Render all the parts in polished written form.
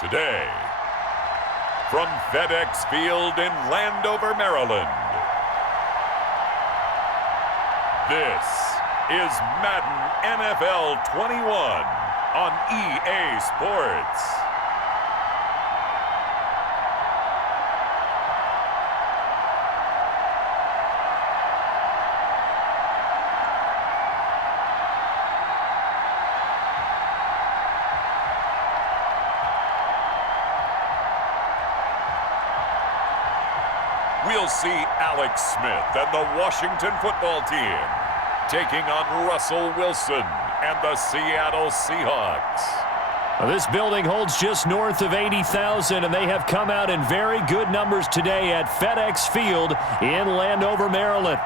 Today, from FedEx Field in Landover, Maryland, this is Madden NFL 21 on EA Sports. We'll see Alex Smith and the Washington football team taking on Russell Wilson and the Seattle Seahawks. Well, this building holds just north of 80,000, and they have come out in very good numbers today at FedEx Field in Landover, Maryland.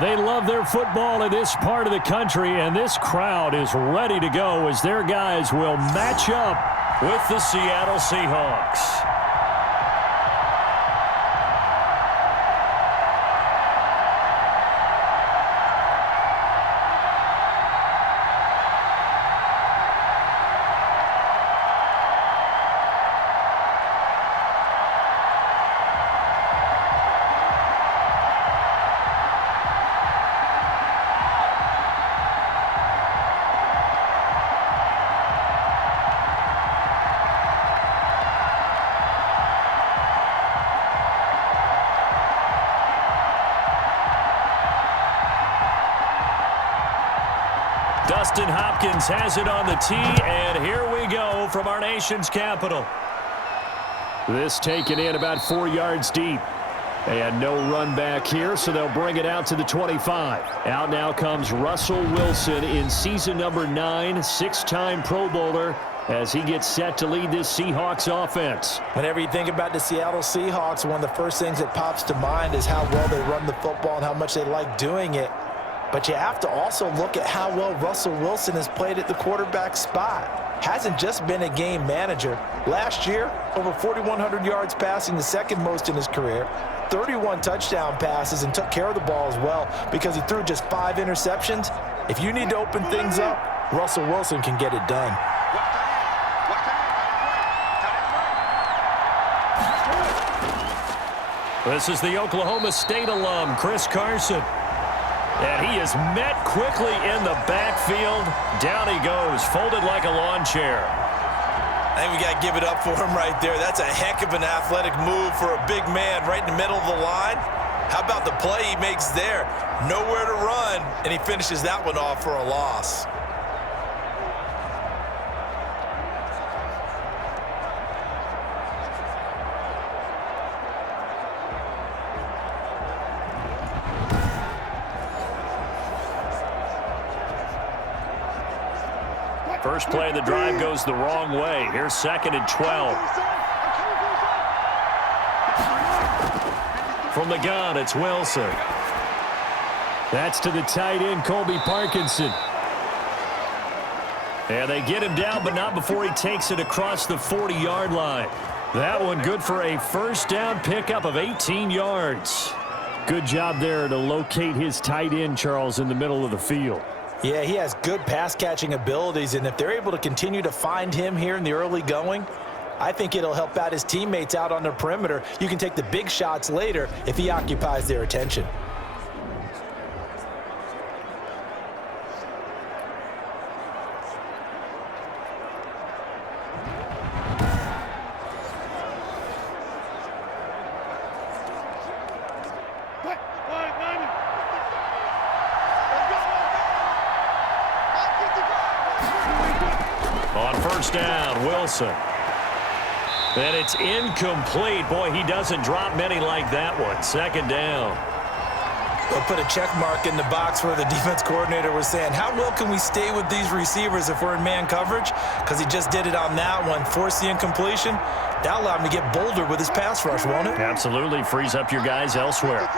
They love their football in this part of the country, and this crowd is ready to go as their guys will match up with the Seattle Seahawks. Dustin Hopkins has it on the tee, and here we go from our nation's capital. This taken in about 4 yards deep. They had no run back here, so they'll bring it out to the 25. Out now comes Russell Wilson in season number 9, six-time Pro Bowler, as he gets set to lead this Seahawks offense. Whenever you think about the Seattle Seahawks, one of the first things that pops to mind is how well they run the football and how much they like doing it. But you have to also look at how well Russell Wilson has played at the quarterback spot. Hasn't just been a game manager. Last year, over 4,100 yards passing, the second most in his career. 31 touchdown passes, and took care of the ball as well because he threw just 5 interceptions. If you need to open things up, Russell Wilson can get it done. This is the Oklahoma State alum, Chris Carson. And he is met quickly in the backfield. Down he goes, folded like a lawn chair. I think we got to give it up for him right there. That's a heck of an athletic move for a big man right in the middle of the line. How about the play he makes there? Nowhere to run, and he finishes that one off for a loss. First play of the drive goes the wrong way. Here's 2nd and 12. From the gun, it's Wilson. That's to the tight end, Colby Parkinson. And they get him down, but not before he takes it across the 40-yard line. That one good for a first down pickup of 18 yards. Good job there to locate his tight end, Charles, in the middle of the field. Yeah, he has good pass-catching abilities, and if they're able to continue to find him here in the early going, I think it'll help out his teammates out on the perimeter. You can take the big shots later if he occupies their attention. On first down, Wilson. And it's incomplete. Boy, he doesn't drop many like that one. 2nd down. They'll put a check mark in the box where the defense coordinator was saying, how well can we stay with these receivers if we're in man coverage? Because he just did it on that one, forced the incompletion. That'll allow him to get bolder with his pass rush, won't it? Absolutely. Frees up your guys elsewhere.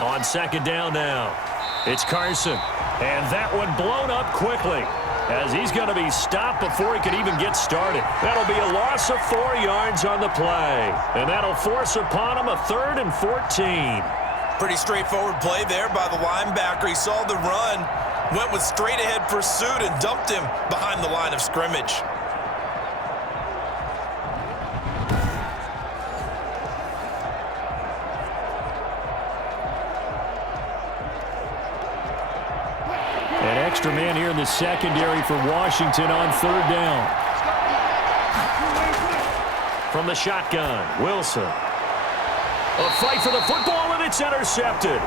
On 2nd down now, it's Carson. And that one blown up quickly as he's going to be stopped before he could even get started. That'll be a loss of 4 yards on the play. And that'll force upon him a 3rd and 14. Pretty straightforward play there by the linebacker. He saw the run, went with straight-ahead pursuit and dumped him behind the line of scrimmage. An extra man here in the secondary for Washington on third down. From the shotgun, Wilson. A fight for the football, and it's intercepted.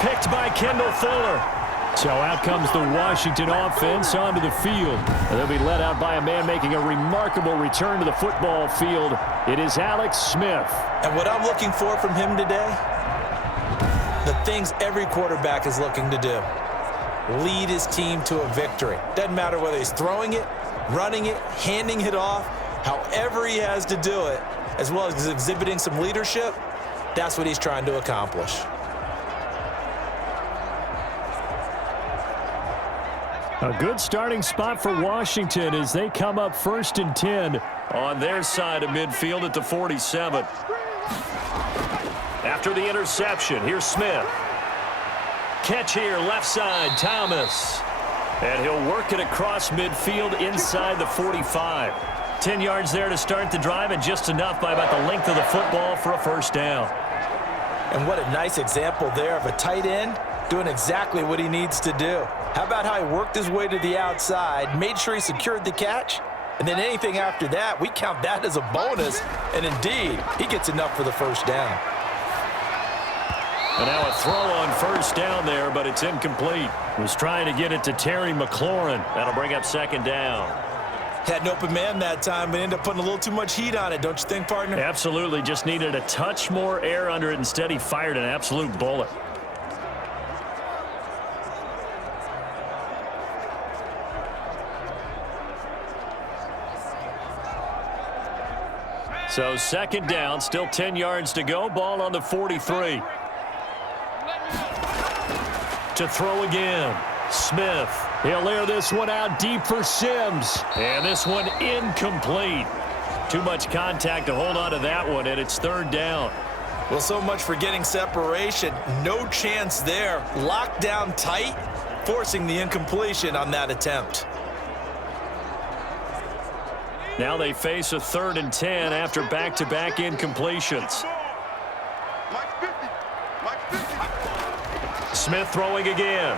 Picked by Kendall Fuller. So out comes the Washington offense onto the field. And they'll be led out by a man making a remarkable return to the football field. It is Alex Smith. And what I'm looking for from him today, the things every quarterback is looking to do. Lead his team to a victory. Doesn't matter whether he's throwing it, running it, handing it off, however he has to do it, as well as exhibiting some leadership, that's what he's trying to accomplish. A good starting spot for Washington as they come up 1st and 10 on their side of midfield at the 47. After the interception, here's Smith. Catch here, left side, Thomas. And he'll work it across midfield inside the 45. 10 yards there to start the drive, and just enough by about the length of the football for a first down. And what a nice example there of a tight end doing exactly what he needs to do. How about how he worked his way to the outside, made sure he secured the catch, and then anything after that, we count that as a bonus, and indeed, he gets enough for the first down. And now a throw on first down there, but it's incomplete. Was trying to get it to Terry McLaurin. That'll bring up second down. Had an open man that time, but ended up putting a little too much heat on it, don't you think, partner? Absolutely. Just needed a touch more air under it. Instead, he fired an absolute bullet. So second down, still 10 yards to go. Ball on the 43. To throw again. Smith. He'll air this one out deep for Sims. And this one incomplete. Too much contact to hold on to that one, and it's third down. Well, so much for getting separation. No chance there. Locked down tight, forcing the incompletion on that attempt. Now they face a 3rd and 10 after back-to-back incompletions. Smith throwing again.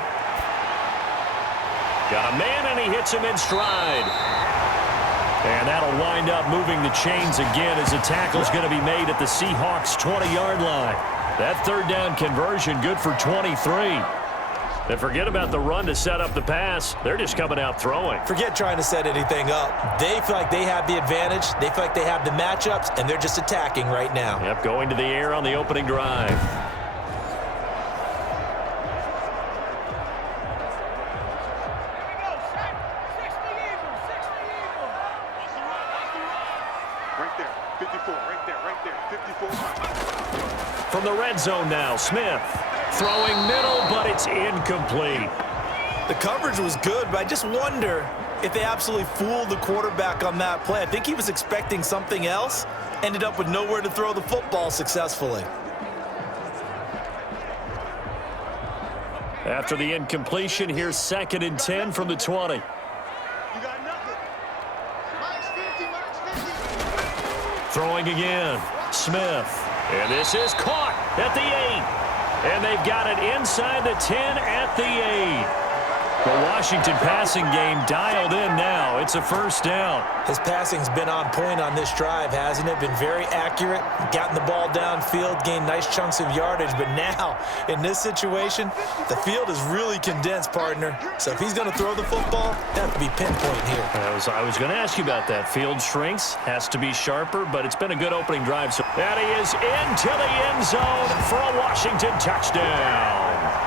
Got a man, and he hits him in stride. And that'll wind up moving the chains again as a tackle's going to be made at the Seahawks' 20-yard line. That third down conversion good for 23. And forget about the run to set up the pass. They're just coming out throwing. Forget trying to set anything up. They feel like they have the advantage. They feel like they have the matchups, and they're just attacking right now. Yep, going to the air on the opening drive. From the red zone now, Smith. Throwing middle, but it's incomplete. The coverage was good, but I just wonder if they absolutely fooled the quarterback on that play. I think he was expecting something else, ended up with nowhere to throw the football successfully. After the incompletion, here's 2nd and 10 from the 20. Throwing again, Smith. And this is caught at the 8. And they've got it inside the 10 at the 8. The Washington passing game dialed in now. It's a first down. His passing's been on point on this drive, hasn't it? Been very accurate, gotten the ball downfield, gained nice chunks of yardage. But now, in this situation, the field is really condensed, partner. So if he's going to throw the football, that would be pinpoint here. I was going to ask you about that. Field shrinks, has to be sharper, but it's been a good opening drive. So that he is into the end zone for a Washington touchdown.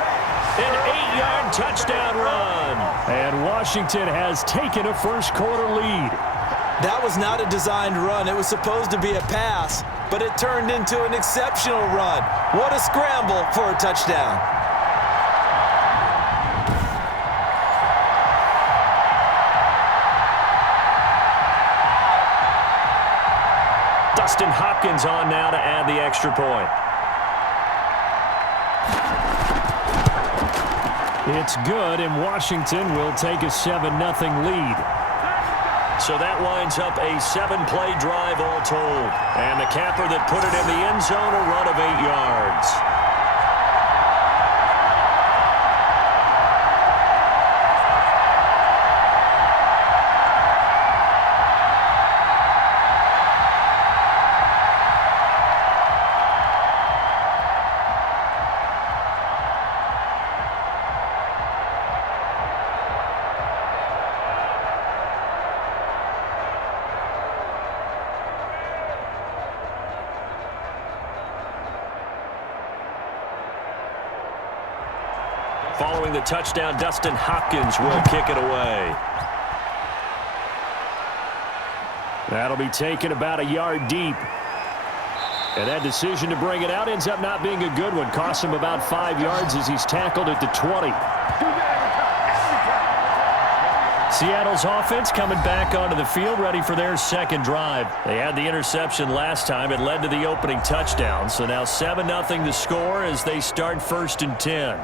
An 8-yard touchdown run. And Washington has taken a first-quarter lead. That was not a designed run. It was supposed to be a pass, but it turned into an exceptional run. What a scramble for a touchdown. Dustin Hopkins on now to add the extra point. It's good, and Washington will take a 7-0 lead. So that winds up a 7-play drive all told. And the capper that put it in the end zone, a run of 8 yards. Following the touchdown, Dustin Hopkins will kick it away. That'll be taken about a yard deep. And that decision to bring it out ends up not being a good one. Costs him about 5 yards as he's tackled at the 20. Seattle's offense coming back onto the field, ready for their second drive. They had the interception last time. It led to the opening touchdown. So now 7-0 to score as they start 1st and 10.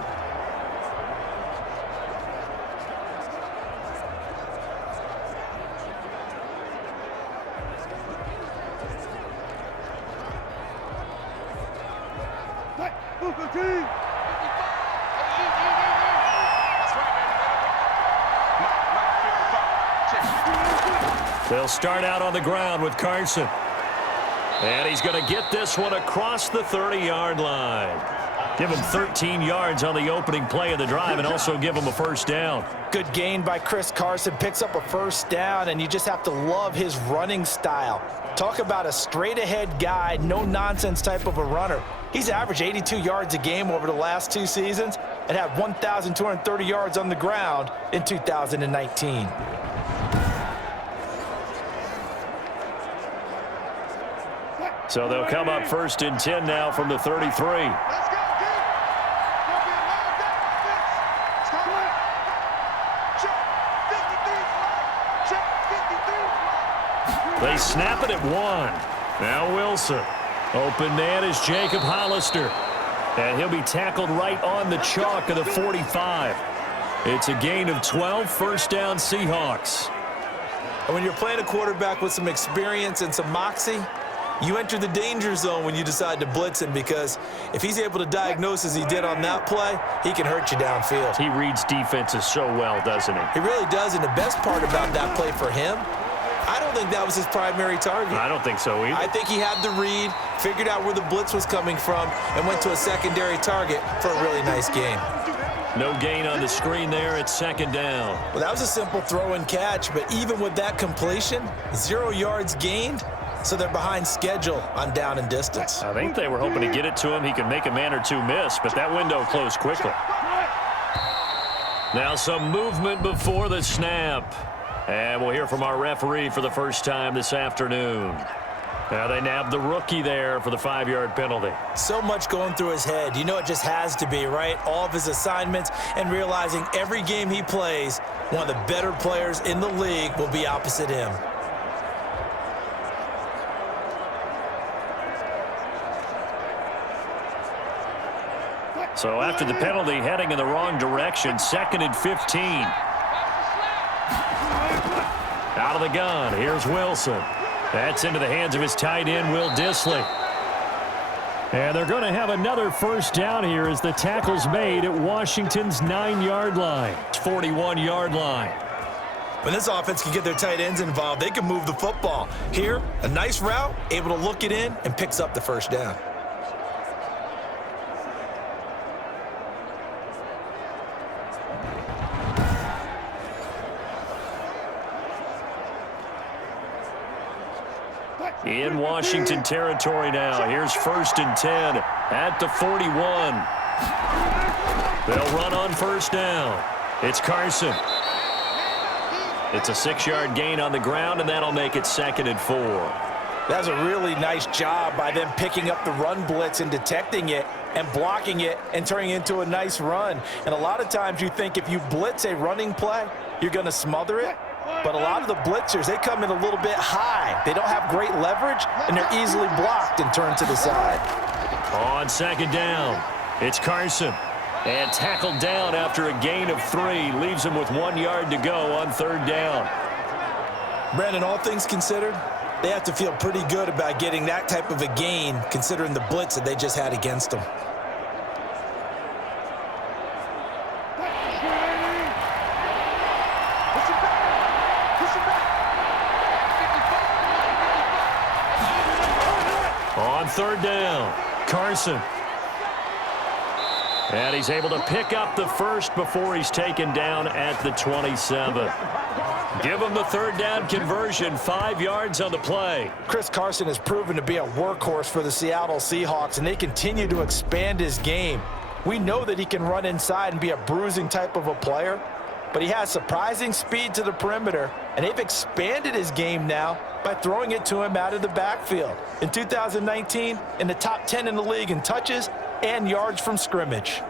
They'll start out on the ground with Carson. And he's going to get this one across the 30-yard line. Give him 13 yards on the opening play of the drive and also give him a first down. Good gain by Chris Carson. Picks up a first down, and you just have to love his running style. Talk about a straight-ahead guy, no-nonsense type of a runner. He's averaged 82 yards a game over the last 2 seasons and had 1,230 yards on the ground in 2019. So they'll come up 1st and 10 now from the 33. Let's go, kid. They snap it at 1. Now Wilson. Open man is Jacob Hollister. And he'll be tackled right on the chalk of the 45. It's a gain of 12, first down Seahawks. And when you're playing a quarterback with some experience and some moxie, you enter the danger zone when you decide to blitz him, because if he's able to diagnose as he did on that play, he can hurt you downfield. He reads defenses so well, doesn't he? He really does, and the best part about that play for him, I don't think that was his primary target. I don't think so either. I think he had the read, figured out where the blitz was coming from, and went to a secondary target for a really nice gain. No gain on the screen there. It's 2nd down. Well, that was a simple throw and catch, but even with that completion, 0 yards gained. So they're behind schedule on down and distance. I think they were hoping to get it to him. He could make a man or two miss, but that window closed quickly. Now some movement before the snap. And we'll hear from our referee for the first time this afternoon. Now they nabbed the rookie there for the 5-yard penalty. So much going through his head. You know it just has to be, right? All of his assignments and realizing every game he plays, one of the better players in the league will be opposite him. So after the penalty, heading in the wrong direction, 2nd and 15. Out of the gun, here's Wilson. That's into the hands of his tight end, Will Dissly. And they're going to have another first down here as the tackle's made at Washington's 9-yard line. It's 41-yard line. When this offense can get their tight ends involved, they can move the football. Here, a nice route, able to look it in, and picks up the first down. In Washington territory now. Here's 1st and 10 at the 41. They'll run on first down. It's Carson. It's a 6-yard gain on the ground, and that'll make it 2nd and 4. That's a really nice job by them picking up the run blitz and detecting it and blocking it and turning it into a nice run. And a lot of times you think if you blitz a running play, you're going to smother it. But a lot of the blitzers, they come in a little bit high. They don't have great leverage, and they're easily blocked and turned to the side. On 2nd down, it's Carson. And tackled down after a gain of 3. Leaves him with 1 yard to go on 3rd down. Brandon, all things considered, they have to feel pretty good about getting that type of a gain considering the blitz that they just had against them. On 3rd down, Carson. And he's able to pick up the first before he's taken down at the 27. Give him the 3rd down conversion, 5 yards on the play. Chris Carson has proven to be a workhorse for the Seattle Seahawks, and they continue to expand his game. We know that he can run inside and be a bruising type of a player, but he has surprising speed to the perimeter, and they've expanded his game now by throwing it to him out of the backfield. In 2019, in the top 10 in the league in touches and yards from scrimmage.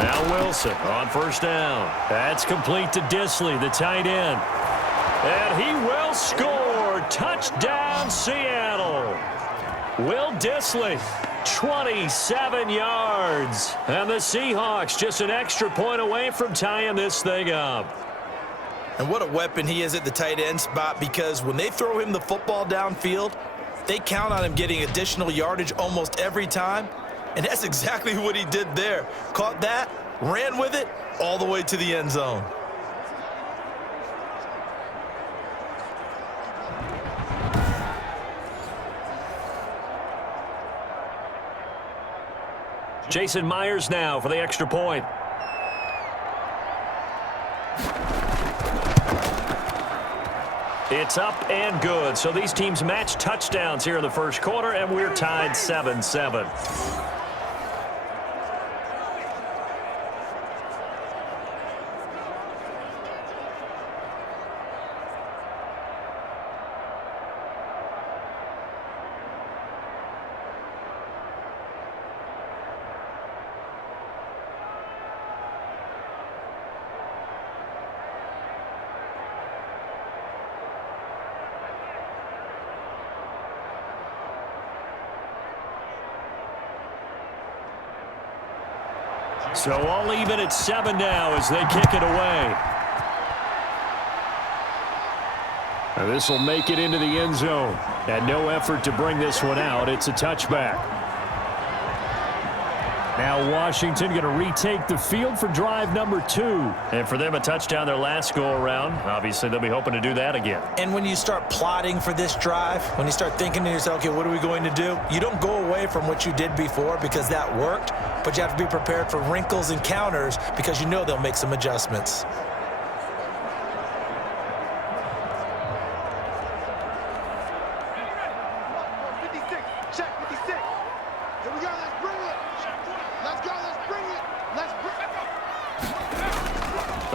Now Wilson on 1st down. That's complete to Disley, the tight end. And he will score. Touchdown, Seattle. Will Disley, 27 yards. And the Seahawks just an extra point away from tying this thing up. And what a weapon he is at the tight end spot, because when they throw him the football downfield, they count on him getting additional yardage almost every time. And that's exactly what he did there. Caught that, ran with it, all the way to the end zone. Jason Myers now for the extra point. It's up and good. So these teams match touchdowns here in the first quarter, and we're tied 7-7. So all even at 7 now as they kick it away. And this will make it into the end zone. And no effort to bring this one out. It's a touchback. Now Washington going to retake the field for drive number 2. And for them, a touchdown their last go-around. Obviously, they'll be hoping to do that again. And when you start plotting for this drive, when you start thinking to yourself, okay, what are we going to do? You don't go away from what you did before because that worked, but you have to be prepared for wrinkles and counters because you know they'll make some adjustments.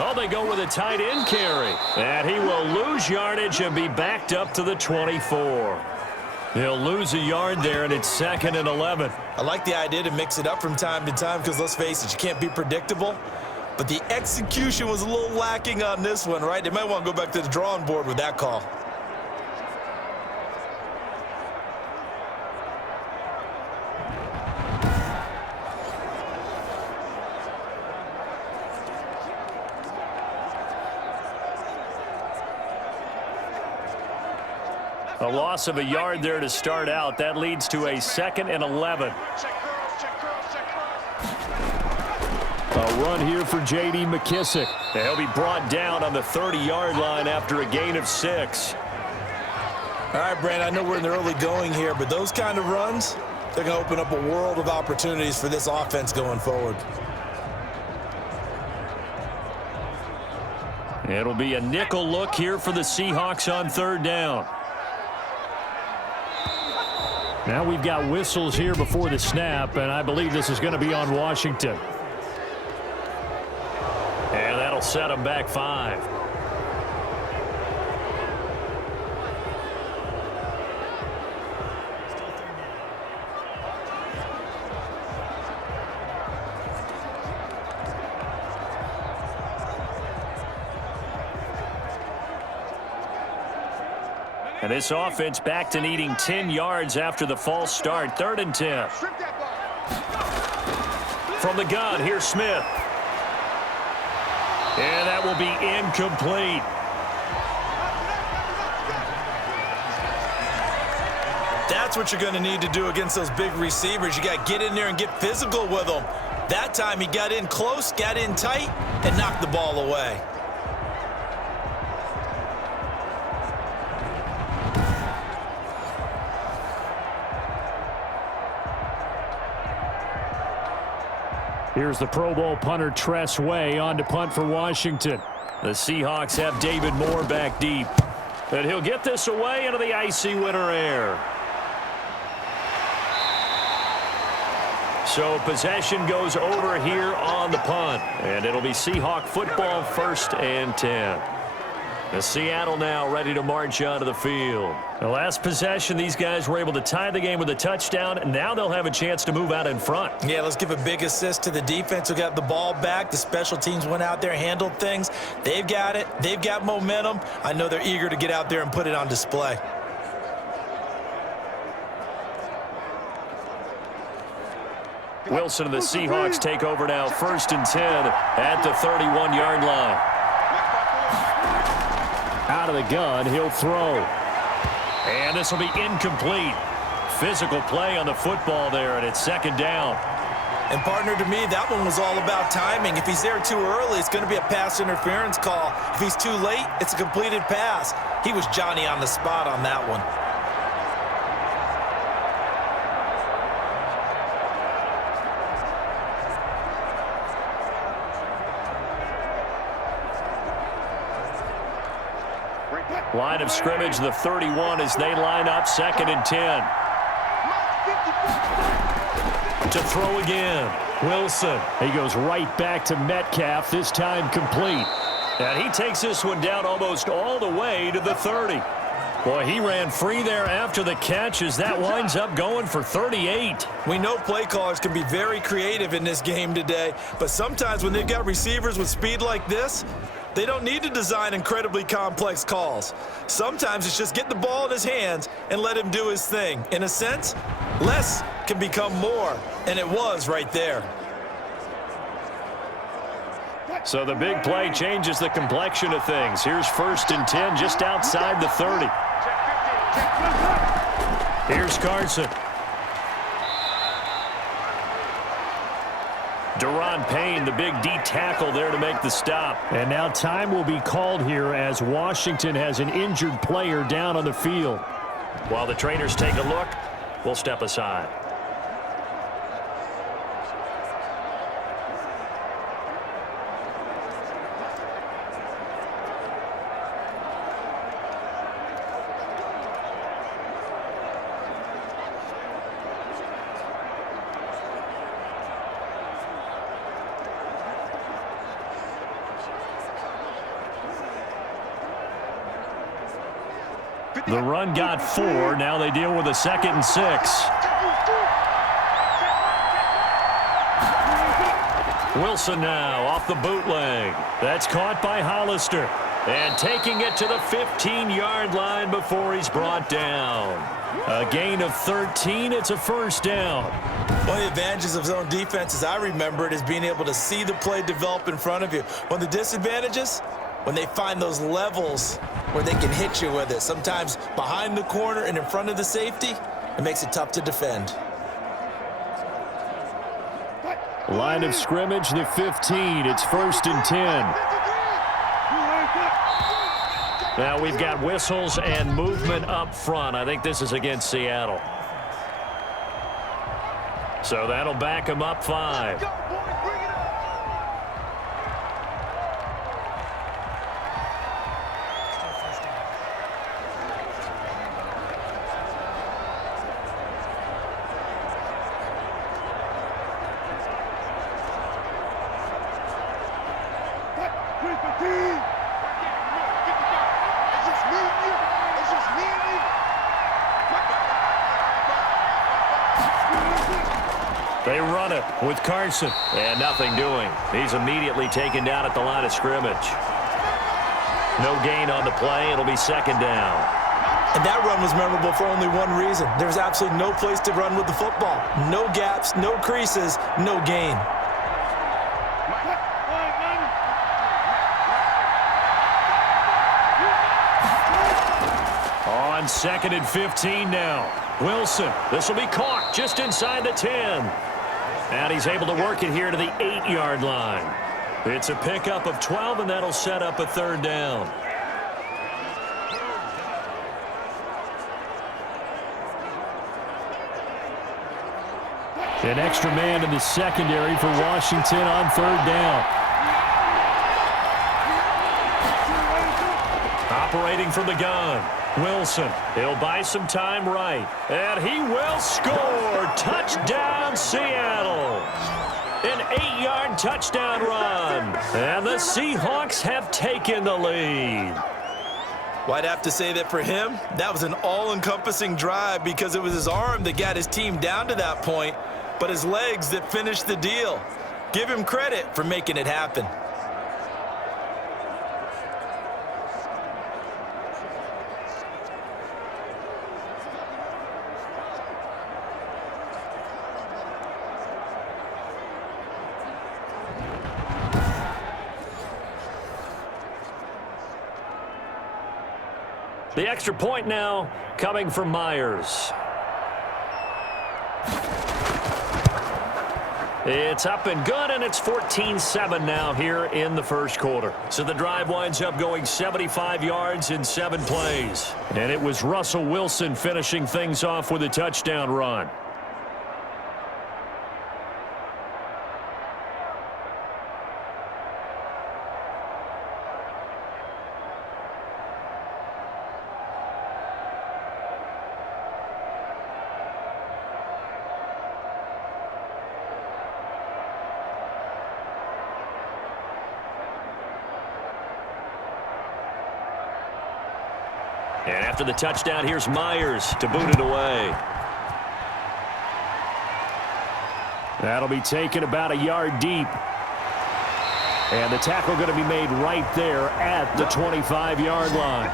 Oh, they go with a tight end carry. And he will lose yardage and be backed up to the 24. He'll lose a yard there, and it's 2nd and 11. I like the idea to mix it up from time to time because, let's face it, you can't be predictable. But the execution was a little lacking on this one, right? They might want to go back to the drawing board with that call. A loss of a yard there to start out. That leads to a 2nd and 11. A run here for J.D. McKissick. He'll be brought down on the 30-yard line after a gain of 6. All right, Brand, I know we're in the early going here, but those kind of runs, they're going to open up a world of opportunities for this offense going forward. It'll be a nickel look here for the Seahawks on 3rd down. Now we've got whistles here before the snap, and I believe this is going to be on Washington. And that'll set them back 5. And this offense back to needing 10 yards after the false start. 3rd and 10. From the gun, here's Smith. And that will be incomplete. That's what you're going to need to do against those big receivers. You got to get in there and get physical with them. That time he got in close, got in tight, and knocked the ball away. Here's the Pro Bowl punter Tress Way on to punt for Washington. The Seahawks have David Moore back deep. And he'll get this away into the icy winter air. So possession goes over here on the punt. And it'll be Seahawk football, 1st and 10. The Seattle now ready to march onto the field. The last possession, these guys were able to tie the game with a touchdown, and now they'll have a chance to move out in front. Yeah, let's give a big assist to the defense who got the ball back. The special teams went out there, handled things. They've got it. They've got momentum. I know they're eager to get out there and put it on display. Wilson and the Seahawks take over now, 1st and 10 at the 31-yard line. Out of the gun, he'll throw. And this will be incomplete. Physical play on the football there, and it's 2nd down. And, partner, to me, that one was all about timing. If he's there too early, it's going to be a pass interference call. If he's too late, it's a completed pass. He was Johnny on the spot on that one. Line of scrimmage, the 31 as they line up, 2nd and 10. To throw again, Wilson. He goes right back to Metcalf, this time complete. And he takes this one down almost all the way to the 30. Boy, he ran free there after the catch as that winds up going for 38. We know play callers can be very creative in this game today, but sometimes when they've got receivers with speed like this, they don't need to design incredibly complex calls. Sometimes it's just get the ball in his hands and let him do his thing. In a sense, less can become more, and it was right there. So the big play changes the complexion of things. Here's 1st and 10 just outside the 30. Here's Carson. Deron Payne, the big D tackle there to make the stop. And now time will be called here as Washington has an injured player down on the field. While the trainers take a look, we'll step aside. The run got 4. Now they deal with a 2nd and 6. Wilson now off the bootleg. That's caught by Hollister. And taking it to the 15-yard line before he's brought down. A gain of 13. It's a 1st down. One of the advantages of zone defense, as I remember it, is being able to see the play develop in front of you. One of the disadvantages, when they find those levels where they can hit you with it. Sometimes behind the corner and in front of the safety, it makes it tough to defend. Line of scrimmage, the 15. It's 1st and 10. Now we've got whistles and movement up front. I think this is against Seattle. So that'll back them up 5. They run it with Carson. And nothing doing. He's immediately taken down at the line of scrimmage. No gain on the play. It'll be 2nd down. And that run was memorable for only one reason. There's absolutely no place to run with the football. No gaps, no creases, no gain. On 2nd and 15 now. Wilson, this will be caught just inside the 10. And he's able to work it here to the 8-yard line. It's a pickup of 12, and that'll set up a 3rd down. An extra man in the secondary for Washington on 3rd down. Operating from the gun. Wilson, he'll buy some time right. And he will score. Touchdown, Seattle. An 8-yard touchdown run. And the Seahawks have taken the lead. Well, I'd have to say that for him, that was an all-encompassing drive because it was his arm that got his team down to that point, but his legs that finished the deal. Give him credit for making it happen. The extra point now coming from Myers. It's up and good, and it's 14-7 now here in the first quarter. So the drive winds up going 75 yards in 7 plays. And it was Russell Wilson finishing things off with a touchdown run. And after the touchdown, here's Myers to boot it away. That'll be taken about a yard deep. And the tackle going to be made right there at the 25-yard line.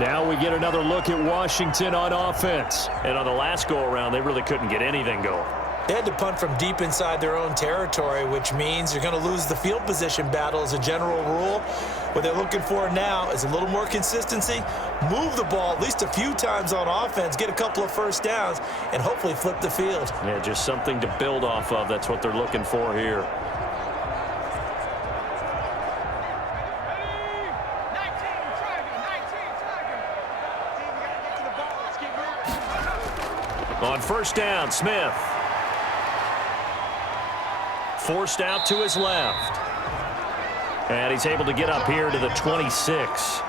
Now we get another look at Washington on offense. And on the last go-around, they really couldn't get anything going. They had to punt from deep inside their own territory, which means you're going to lose the field position battle as a general rule. What they're looking for now is a little more consistency, move the ball at least a few times on offense, get a couple of first downs, and hopefully flip the field. Yeah, just something to build off of. That's what they're looking for here. On first down, Smith. Forced out to his left. And he's able to get up here to the 26.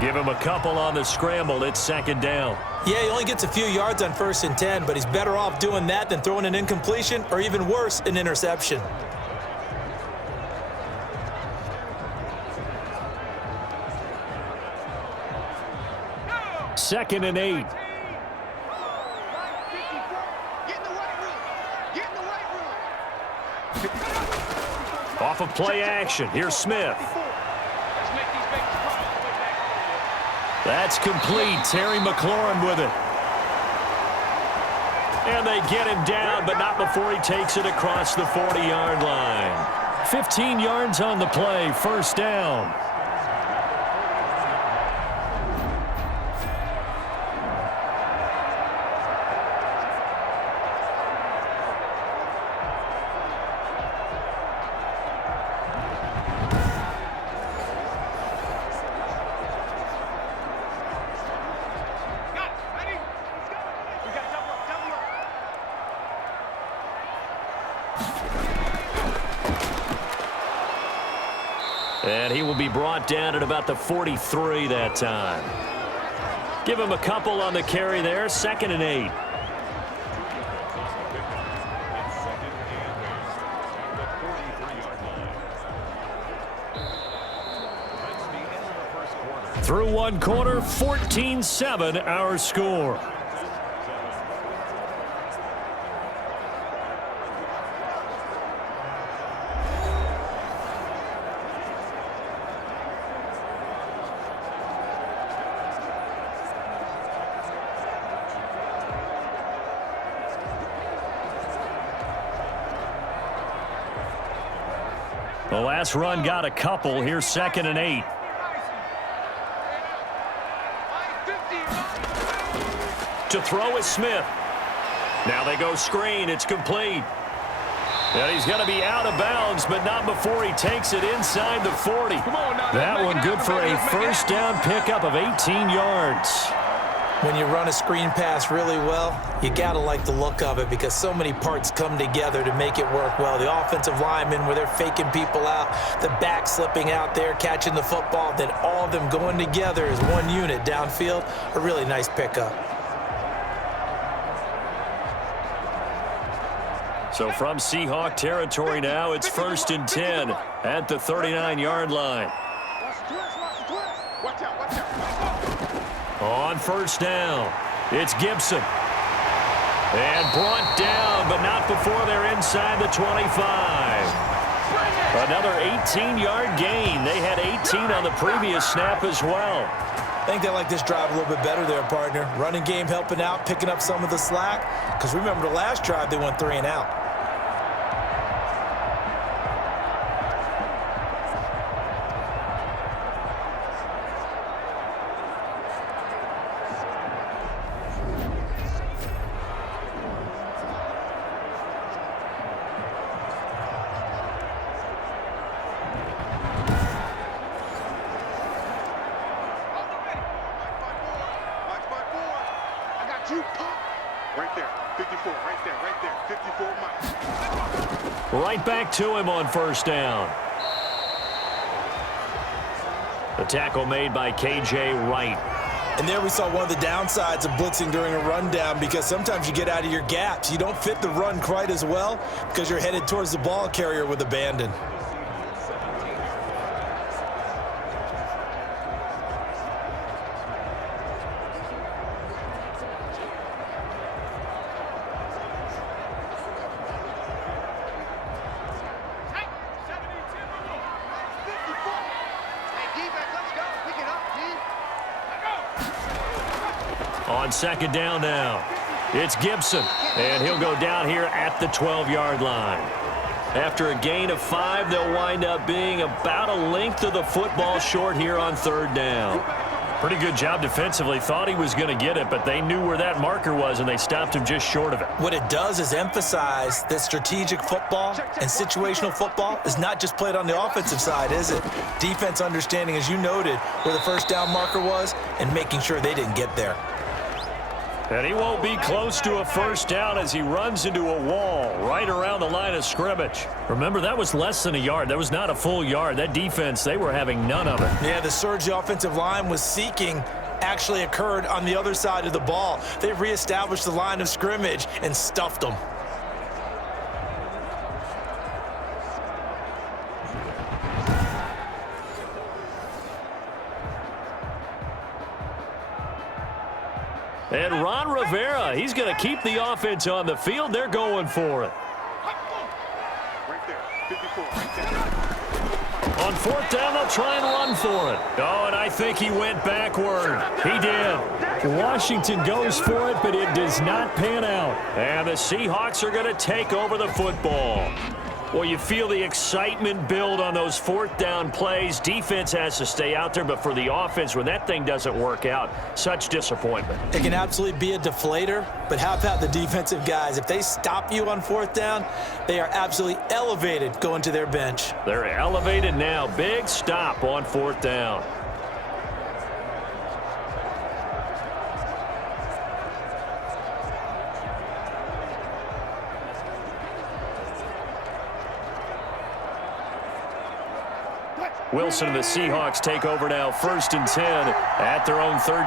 Give him a couple on the scramble. It's 2nd down. Yeah, he only gets a few yards on 1st and 10, but he's better off doing that than throwing an incompletion or even worse, an interception. Second and 8. Off of play action. Here's Smith. That's complete. Terry McLaurin with it. And they get him down, but not before he takes it across the 40-yard line. 15 yards on the play. First down. And he will be brought down at about the 43 that time. Give him a couple on the carry there. 2nd and 8. Through one quarter, 14-7 our score. The last run got a couple. Here's 2nd and 8. To throw is Smith. Now they go screen. It's complete. And he's going to be out of bounds, but not before he takes it inside the 40. That one good for a first down pickup of 18 yards. When you run a screen pass really well, you got to like the look of it because so many parts come together to make it work well. The offensive linemen, where they're faking people out, the back slipping out there, catching the football, then all of them going together as one unit downfield. A really nice pickup. So from Seahawk territory now, it's 1st and 10 at the 39-yard line. On first down, it's Gibson. And brought down, but not before they're inside the 25. Another 18-yard gain. They had 18 on the previous snap as well. I think they like this drive a little bit better there, partner. Running game helping out, picking up some of the slack. Because remember the last drive, they went 3 and out. Right there, 54, right there, 54 miles. Right back to him on first down. The tackle made by K.J. Wright. And there we saw one of the downsides of blitzing during a rundown because sometimes you get out of your gaps. You don't fit the run quite as well because you're headed towards the ball carrier with abandon. On second down now, it's Gibson, and he'll go down here at the 12-yard line. After a gain of 5, they'll wind up being about a length of the football short here on third down. Pretty good job defensively. Thought he was going to get it, but they knew where that marker was, and they stopped him just short of it. What it does is emphasize that strategic football and situational football is not just played on the offensive side, is it? Defense understanding, as you noted, where the first down marker was and making sure they didn't get there. And he won't be close to a first down as he runs into a wall right around the line of scrimmage. Remember, that was less than a yard. That was not a full yard. That defense, they were having none of it. Yeah, the surge the offensive line was seeking actually occurred on the other side of the ball. They reestablished the line of scrimmage and stuffed them. And Ron Rivera, he's going to keep the offense on the field. They're going for it. Right there, 54, right there. On fourth down, they'll try and run for it. Oh, and I think he went backward. He did. Washington goes for it, but it does not pan out. And the Seahawks are going to take over the football. Well, you feel the excitement build on those fourth down plays. Defense has to stay out there, but for the offense, when that thing doesn't work out, such disappointment. It can absolutely be a deflator, but how about the defensive guys? If they stop you on fourth down, they are absolutely elevated going to their bench. They're elevated now. Big stop on fourth down. Wilson and the Seahawks take over now, 1st and 10 at their own 13.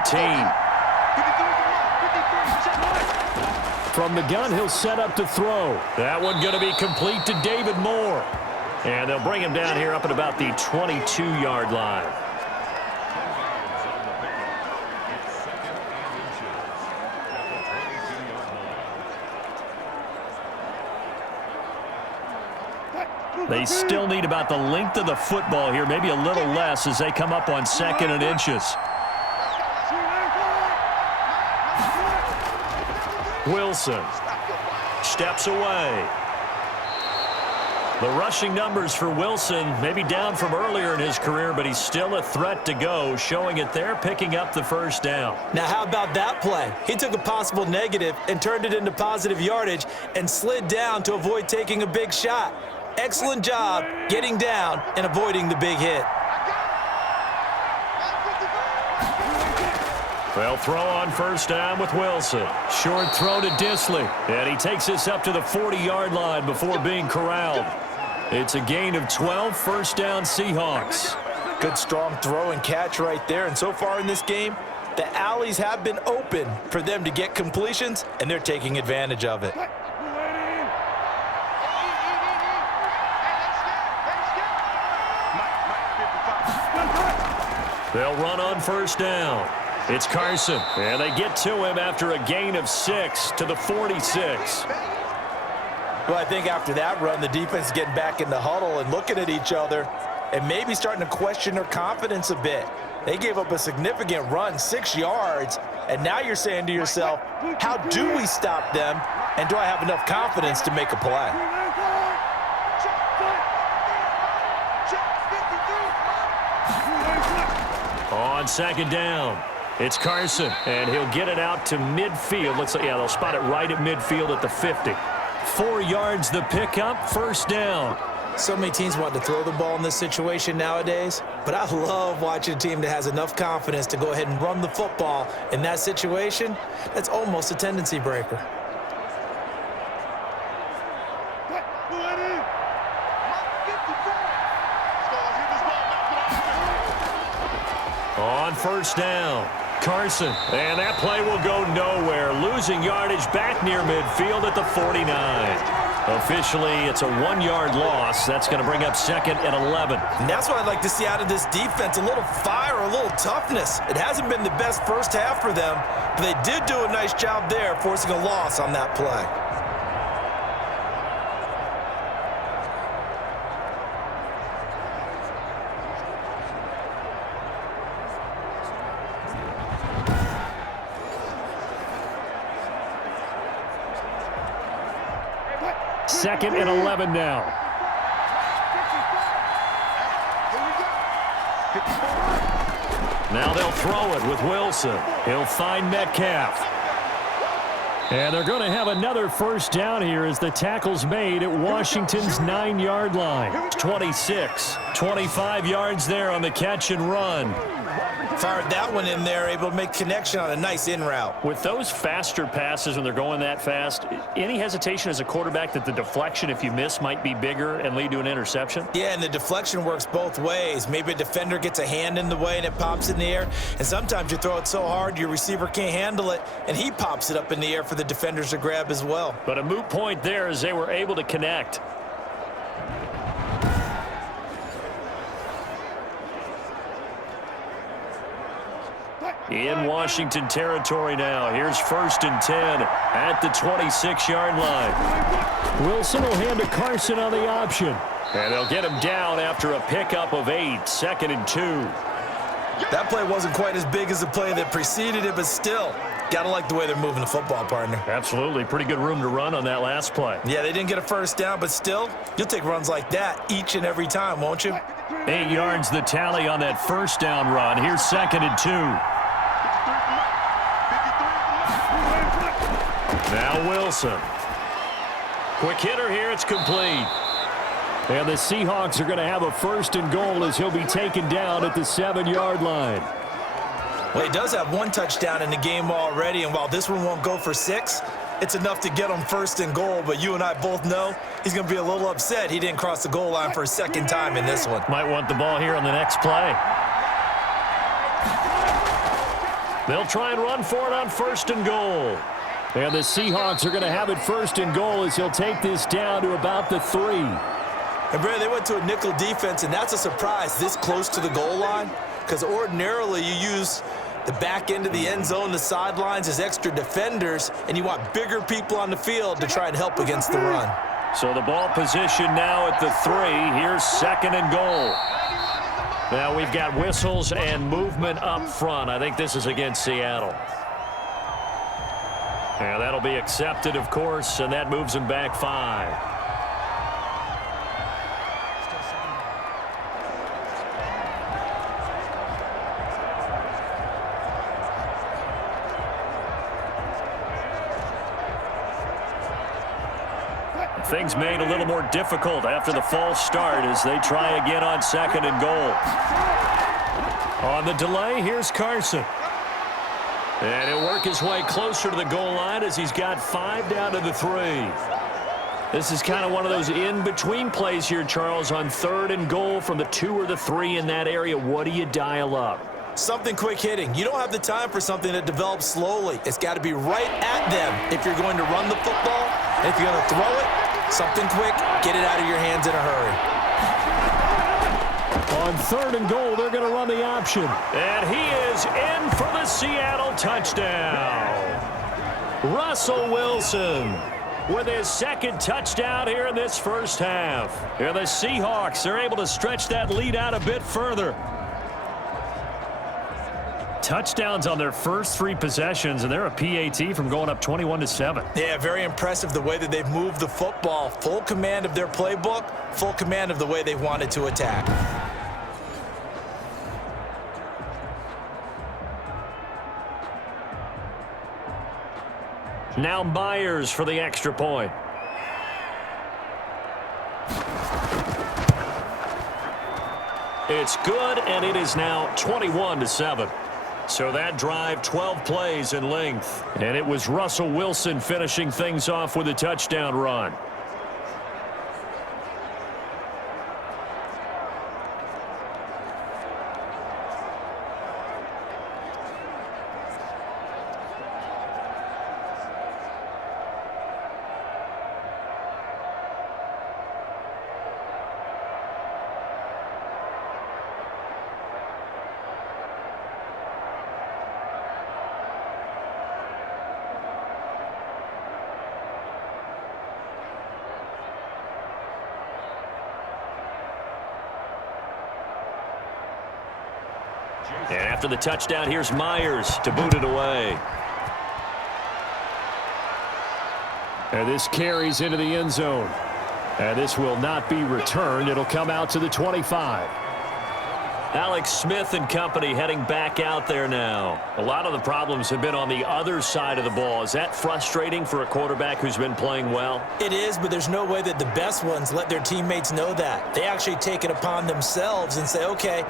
From the gun, he'll set up to throw. That one going to be complete to David Moore. And they'll bring him down here up at about the 22-yard line. They still need about the length of the football here, maybe a little less as they come up on 2nd and inches. Wilson steps away. The rushing numbers for Wilson maybe down from earlier in his career, but he's still a threat to go, showing it there, picking up the first down. Now, how about that play? He took a possible negative and turned it into positive yardage and slid down to avoid taking a big shot. Excellent job getting down and avoiding the big hit. They'll throw on first down with Wilson. Short throw to Disley, and he takes this up to the 40-yard line before being corralled. It's a gain of 12, first down Seahawks. Good strong throw and catch right there, and so far in this game, the alleys have been open for them to get completions, and they're taking advantage of it. They'll run on first down. It's Carson, and they get to him after a gain of 6 to the 46. Well, I think after that run, the defense is getting back in the huddle and looking at each other and maybe starting to question their confidence a bit. They gave up a significant run, 6 yards, and now you're saying to yourself, how do we stop them, and do I have enough confidence to make a play? On second down, it's Carson, and he'll get it out to midfield. Looks like, yeah, they'll spot it right at midfield at the 50. 4 yards the pickup, first down. So many teams want to throw the ball in this situation nowadays, but I love watching a team that has enough confidence to go ahead and run the football in that situation. That's almost a tendency breaker. On first down, Carson, and that play will go nowhere, losing yardage back near midfield at the 49. Officially, it's a 1-yard loss. That's going to bring up second and 11. And that's what I'd like to see out of this defense, a little fire, a little toughness. It hasn't been the best first half for them, but they did do a nice job there, forcing a loss on that play. Second and 11 now. Now they'll throw it with Wilson. He'll find Metcalf. And they're going to have another first down here as the tackle's made at Washington's 9-yard line. 26, 25 yards there on the catch and run. Fired that one in there, able to make connection on a nice in route. With those faster passes when they're going that fast, any hesitation as a quarterback that the deflection, if you miss, might be bigger and lead to an interception? Yeah, and the deflection works both ways. Maybe a defender gets a hand in the way and it pops in the air, and sometimes you throw it so hard your receiver can't handle it, and he pops it up in the air for the defenders to grab as well. But a moot point there as they were able to connect. In Washington territory now. Here's first and 10 at the 26-yard line. Wilson will hand to Carson on the option. And they'll get him down after a pickup of 8, second and 2. That play wasn't quite as big as the play that preceded it, but still, got to like the way they're moving the football, partner. Absolutely. Pretty good room to run on that last play. Yeah, they didn't get a first down, but still, you'll take runs like that each and every time, won't you? 8 yards the tally on that first down run. Here's second and 2. Now Wilson. Quick hitter here. It's complete. And the Seahawks are going to have a first and goal as he'll be taken down at the 7-yard line. Well, he does have 1 touchdown in the game already, and while this one won't go for 6, it's enough to get him first and goal. But you and I both know he's going to be a little upset he didn't cross the goal line for a second time in this one. Might want the ball here on the next play. They'll try and run for it on first and goal. And the Seahawks are going to have it first and goal as he'll take this down to about the 3. And, Brad, they went to a nickel defense, and that's a surprise this close to the goal line, because ordinarily you use the back end of the end zone, the sidelines as extra defenders, and you want bigger people on the field to try and help against the run. So the ball position now at the 3. Here's second and goal. Now we've got whistles and movement up front. I think this is against Seattle. And that'll be accepted, of course, and that moves him back 5. things made a little more difficult after the false start as they try again on 2nd and goal. On the delay, here's Carson. And he'll work his way closer to the goal line as he's got 5 down to the 3. This is kind of one of those in-between plays here, Charles, on 3rd and goal from the 2 or the 3 in that area. What do you dial up? Something quick hitting. You don't have the time for something that develops slowly. It's got to be right at them if you're going to run the football. And if you're going to throw it, something quick, get it out of your hands in a hurry. On 3rd and goal, they're going to run the option. And he is in for the Seattle touchdown. Russell Wilson with his 2nd touchdown here in this first half. Here the Seahawks are able to stretch that lead out a bit further. Touchdowns on their first 3 possessions, and they're a PAT from going up 21-7. Yeah, very impressive the way that they've moved the football. Full command of their playbook, full command of the way they wanted to attack. Now Myers for the extra point. It's good, and it is now 21-7. So that drive, 12 plays in length. And it was Russell Wilson finishing things off with a touchdown run. And after the touchdown, here's Myers to boot it away. And this carries into the end zone. And this will not be returned. It'll come out to the 25. Alex Smith and company heading back out there now. A lot of the problems have been on the other side of the ball. Is that frustrating for a quarterback who's been playing well? It is, but there's no way that the best ones let their teammates know that. They actually take it upon themselves and say, okay,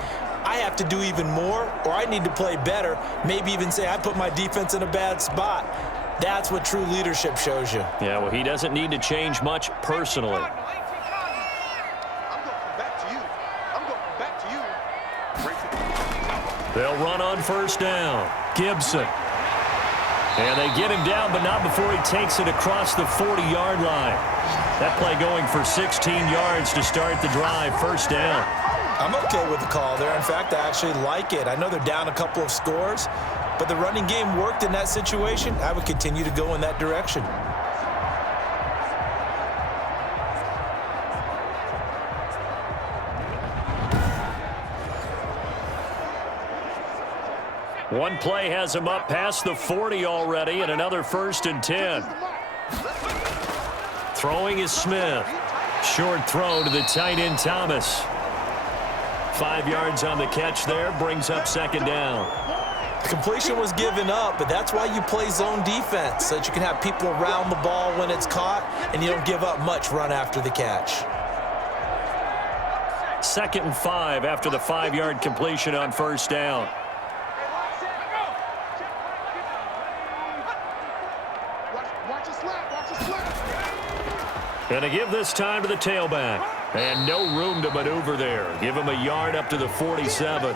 I have to do even more, or I need to play better. Maybe even say I put my defense in a bad spot. That's what true leadership shows you. Yeah, well, he doesn't need to change much personally. They'll run on 1st down. Gibson. And they get him down, but not before he takes it across the 40-yard line. That play going for 16 yards to start the drive. 1st down. I'm okay with the call there. In fact, I actually like it. I know they're down a couple of scores, but the running game worked in that situation. I would continue to go in that direction. One play has him up past the 40 already, and another 1st and 10. Throwing is Smith. Short throw to the tight end Thomas. 5 yards on the catch there, brings up 2nd down. The completion was given up, but that's why you play zone defense, so that you can have people around the ball when it's caught, and you don't give up much run after the catch. 2nd and 5 after the 5-yard completion on 1st down. And to give this time to the tailback. And no room to maneuver there. Give him a yard up to the 47.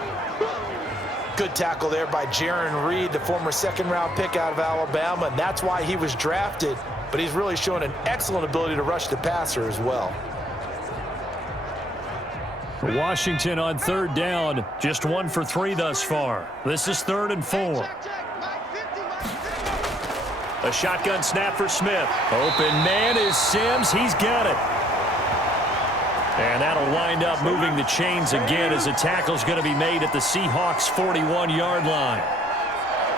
Good tackle there by Jaron Reed, the former 2nd-round pick out of Alabama, and that's why he was drafted. But he's really shown an excellent ability to rush the passer as well. Washington on 3rd down. Just 1 for 3 thus far. This is 3rd and 4. A shotgun snap for Smith. Open man is Sims. He's got it. And that'll wind up moving the chains again as the tackle's going to be made at the Seahawks' 41-yard line.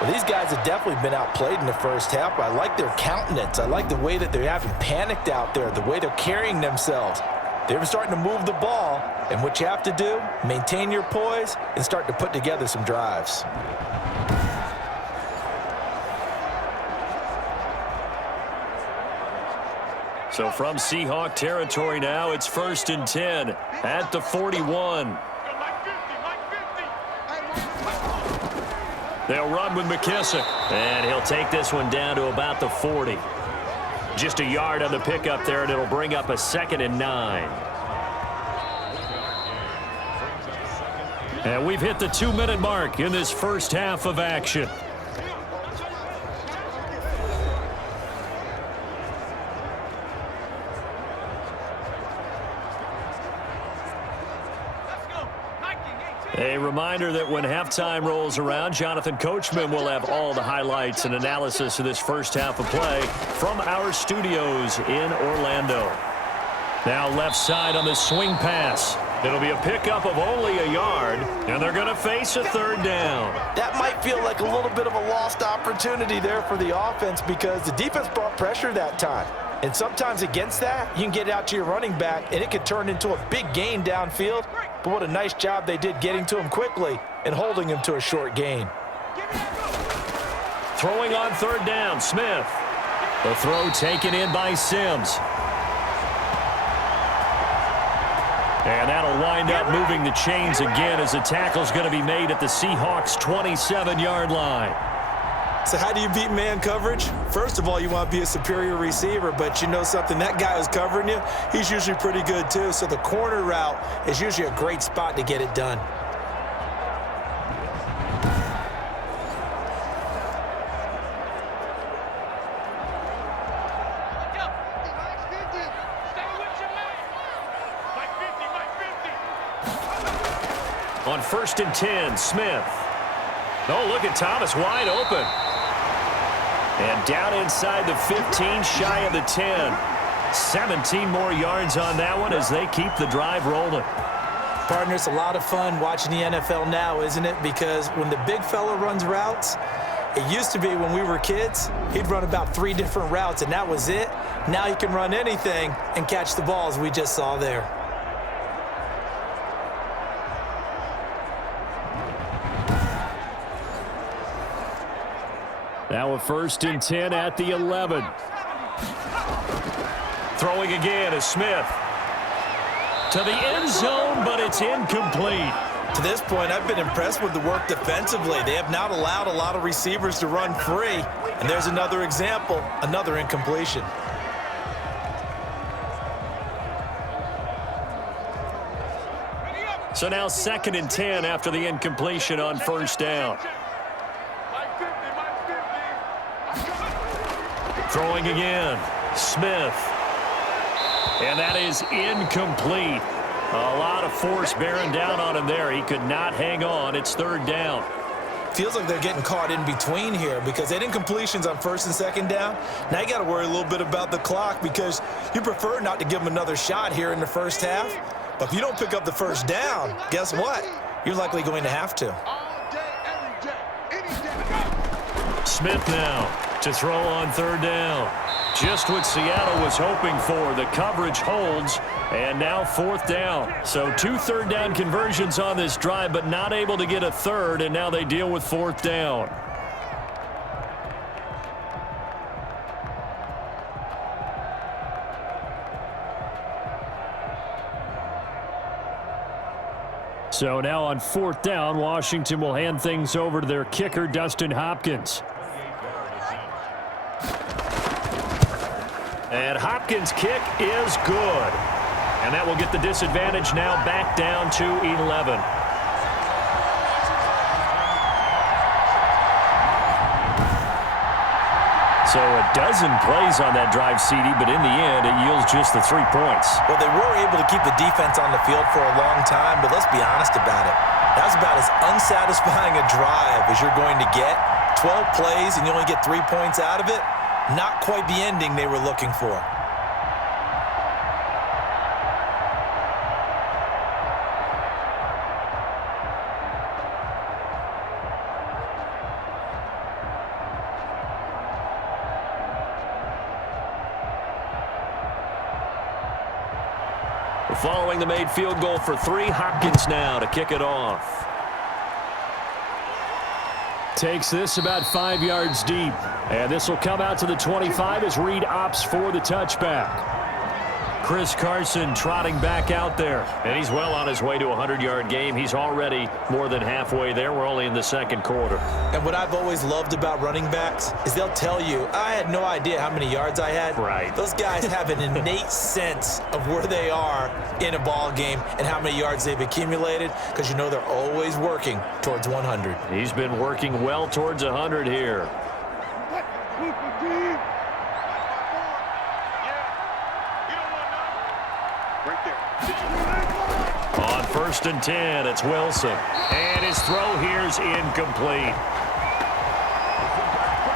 Well, these guys have definitely been outplayed in the first half, but I like their countenance. I like the way that they haven't panicked out there, the way they're carrying themselves. They're starting to move the ball, and what you have to do, maintain your poise and start to put together some drives. So from Seahawk territory now, it's 1st and 10 at the 41. They'll run with McKissick. And he'll take this one down to about the 40. Just a yard on the pickup there, and it'll bring up a 2nd and 9. And we've hit the 2-minute mark in this first half of action. A reminder that when halftime rolls around, Jonathan Coachman will have all the highlights and analysis of this first half of play from our studios in Orlando. Now left side on the swing pass. It'll be a pickup of only a yard, and they're going to face a 3rd down. That might feel like a little bit of a lost opportunity there for the offense because the defense brought pressure that time. And sometimes against that, you can get out to your running back, and it could turn into a big gain downfield. But what a nice job they did getting to him quickly and holding him to a short gain. Throwing on 3rd down, Smith. The throw taken in by Sims. And that'll wind up moving the chains again as the tackle's going to be made at the Seahawks' 27-yard line. So how do you beat man coverage? First of all, you want to be a superior receiver, but you know something, that guy who's covering you, he's usually pretty good too. So the corner route is usually a great spot to get it done. On 1st and 10, Smith. Oh, look at Thomas wide open. And down inside the 15, shy of the 10. 17 more yards on that one as they keep the drive rolling. Partner, it's a lot of fun watching the NFL now, isn't it? Because when the big fella runs routes, it used to be when we were kids, he'd run about 3 different routes, and that was it. Now he can run anything and catch the balls we just saw there. Now a 1st and 10 at the 11. Throwing again is Smith. To the end zone, but it's incomplete. To this point, I've been impressed with the work defensively. They have not allowed a lot of receivers to run free. And there's another example, another incompletion. So now 2nd and 10 after the incompletion on 1st down. Throwing again, Smith. And that is incomplete. A lot of force bearing down on him there. He could not hang on. It's 3rd down. Feels like they're getting caught in between here because they had incompletions on 1st and 2nd down. Now you got to worry a little bit about the clock because you prefer not to give them another shot here in the first half. But if you don't pick up the 1st down, guess what? You're likely going to have to. Smith now to throw on 3rd down. Just what Seattle was hoping for. The coverage holds, and now 4th down. So 2 3rd down conversions on this drive, but not able to get a 3rd, and now they deal with 4th down. So now on 4th down, Washington will hand things over to their kicker, Dustin Hopkins. And Hopkins' kick is good. And that will get the disadvantage now back down to 11. So a dozen plays on that drive, CD, but in the end, it yields just the 3 points. Well, they were able to keep the defense on the field for a long time, but let's be honest about it. That was about as unsatisfying a drive as you're going to get. 12 plays and you only get 3 points out of it. Not quite the ending they were looking for. Following the made field goal for 3, Hopkins now to kick it off. Takes this about 5 yards deep. And this will come out to the 25 as Reed opts for the touchback. Chris Carson trotting back out there. And he's well on his way to a 100-yard game. He's already more than halfway there. We're only in the second quarter. And what I've always loved about running backs is they'll tell you, I had no idea how many yards I had. Right. Those guys have an innate sense of where they are in a ball game and how many yards they've accumulated, because you know they're always working towards 100. He's been working well towards 100 here. On 1st and 10, it's Wilson. And his throw here's incomplete.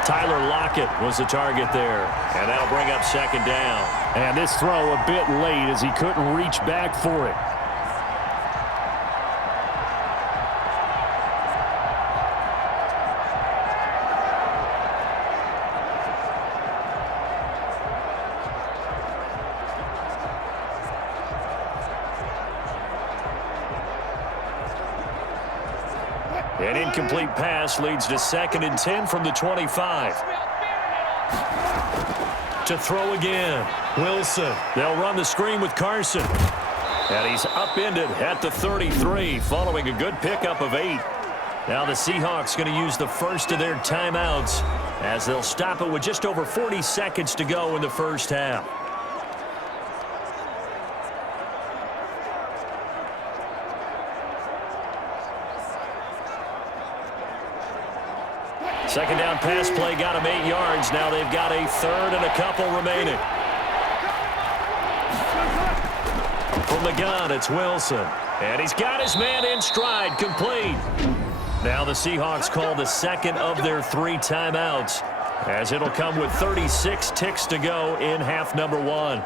Tyler Lockett was the target there. And that'll bring up 2nd down. And this throw a bit late as he couldn't reach back for it. An incomplete pass leads to 2nd and 10 from the 25. To throw again, Wilson. They'll run the screen with Carson. And he's upended at the 33 following a good pickup of 8. Now the Seahawks going to use the first of their timeouts as they'll stop it with just over 40 seconds to go in the first half. Second down pass play got him 8 yards. Now they've got a 3rd and a couple remaining. From the gun, it's Wilson. And he's got his man in stride, complete. Now the Seahawks call the second of their 3 timeouts, as it'll come with 36 ticks to go in half number 1.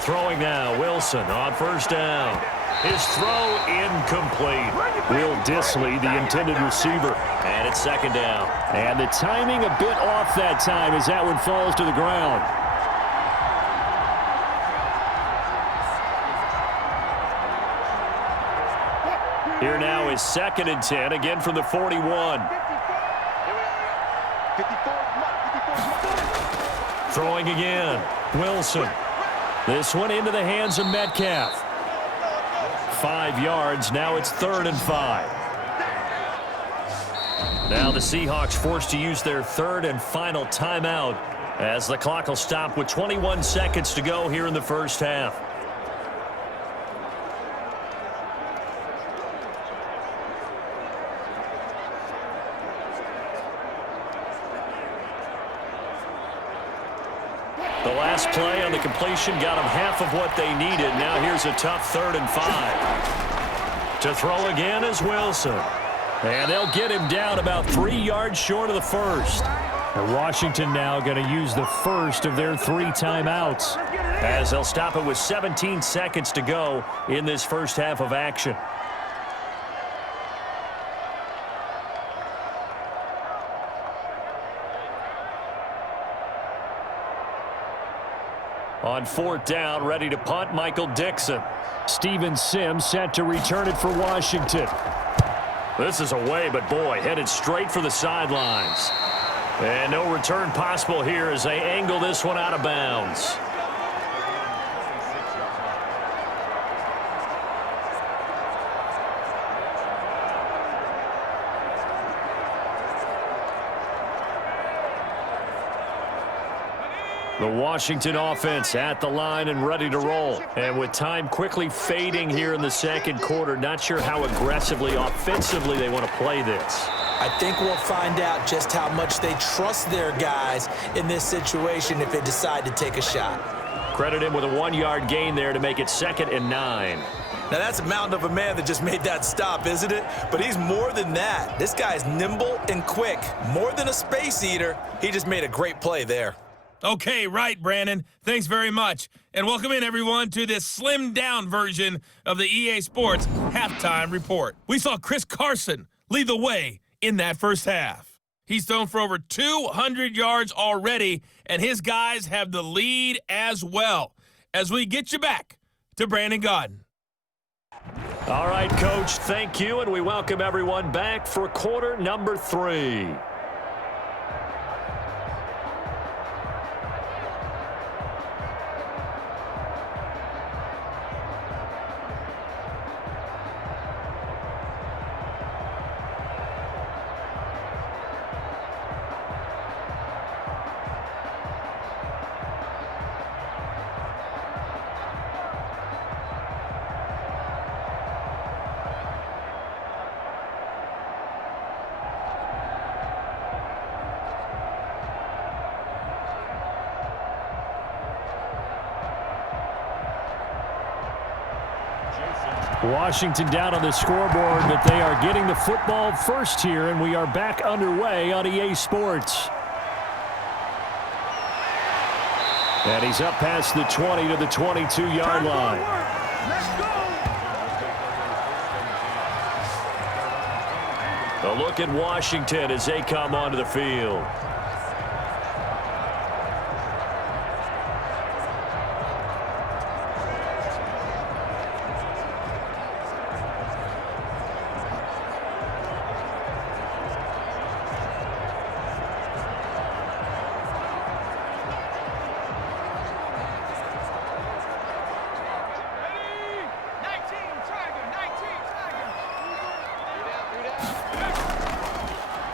Throwing now, Wilson on 1st down. His throw incomplete. Will Dissly, the intended receiver. And it's 2nd down. And the timing a bit off that time as that one falls to the ground. Here now is 2nd and 10, again from the 41. Throwing again, Wilson. This one into the hands of Metcalf. 5 yards, now it's 3rd and 5. Now the Seahawks forced to use their 3rd and final timeout as the clock will stop with 21 seconds to go here in the first half. The last play on the completion got them half of what they needed. Now here's a tough 3rd and 5. To throw again is Wilson. And they'll get him down about 3 yards short of the first. And Washington now going to use the first of their 3 timeouts, as they'll stop it with 17 seconds to go in this first half of action. On 4th down, ready to punt, Michael Dixon. Steven Sims set to return it for Washington. This is away, but boy, headed straight for the sidelines. And no return possible here as they angle this one out of bounds. The Washington offense at the line and ready to roll. And with time quickly fading here in the second quarter, not sure how aggressively, offensively they want to play this. I think we'll find out just how much they trust their guys in this situation if they decide to take a shot. Credit him with a 1-yard gain there to make it 2nd and 9. Now, that's a mountain of a man that just made that stop, isn't it? But he's more than that. This guy's nimble and quick. More than a space eater, he just made a great play there. Okay, right, Brandon. Thanks very much. And welcome in, everyone, to this slimmed-down version of the EA Sports Halftime Report. We saw Chris Carson lead the way in that first half. He's thrown for over 200 yards already, and his guys have the lead as well. As we get you back to Brandon Gaudin. All right, Coach, thank you, and we welcome everyone back for quarter number 3. Washington down on the scoreboard, but they are getting the football first here, and we are back underway on EA Sports. And he's up past the 20 to the 22-yard line. A look at Washington as they come onto the field.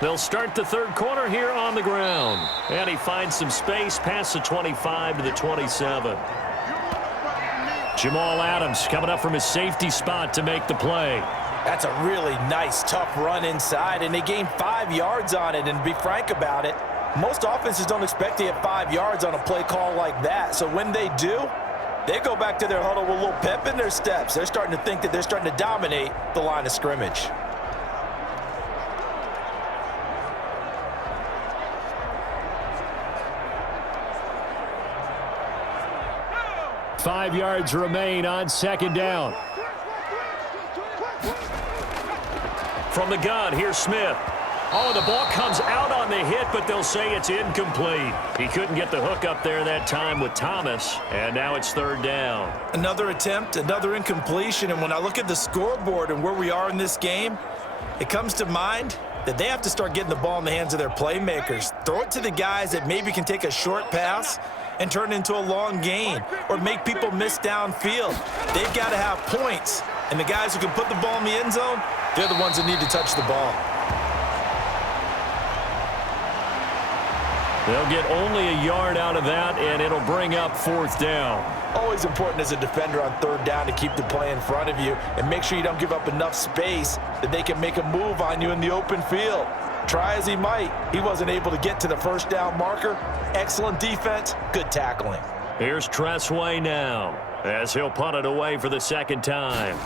They'll start the third quarter here on the ground. And he finds some space past the 25 to the 27. Jamal Adams coming up from his safety spot to make the play. That's a really nice, tough run inside, and they gained 5 yards on it. And to be frank about it, most offenses don't expect to get 5 yards on a play call like that. So when they do, they go back to their huddle with a little pep in their steps. They're starting to think that they're starting to dominate the line of scrimmage. 5 yards remain on second down. From the gun, here's Smith. Oh, the ball comes out on the hit, but they'll say it's incomplete. He couldn't get the hook up there that time with Thomas, and now it's third down. Another attempt, another incompletion, and when I look at the scoreboard and where we are in this game, it comes to mind that they have to start getting the ball in the hands of their playmakers. Throw it to the guys that maybe can take a short pass and turn it into a long gain or make people miss downfield. They've got to have points, and the guys who can put the ball in the end zone, they're the ones that need to touch the ball. They'll get only a yard out of that, and it'll bring up fourth down. Always important as a defender on third down to keep the play in front of you and make sure you don't give up enough space that they can make a move on you in the open field. Try as he might, he wasn't able to get to the first down marker. Excellent defense, good tackling. Here's Tressway now as he'll punt it away for the second time.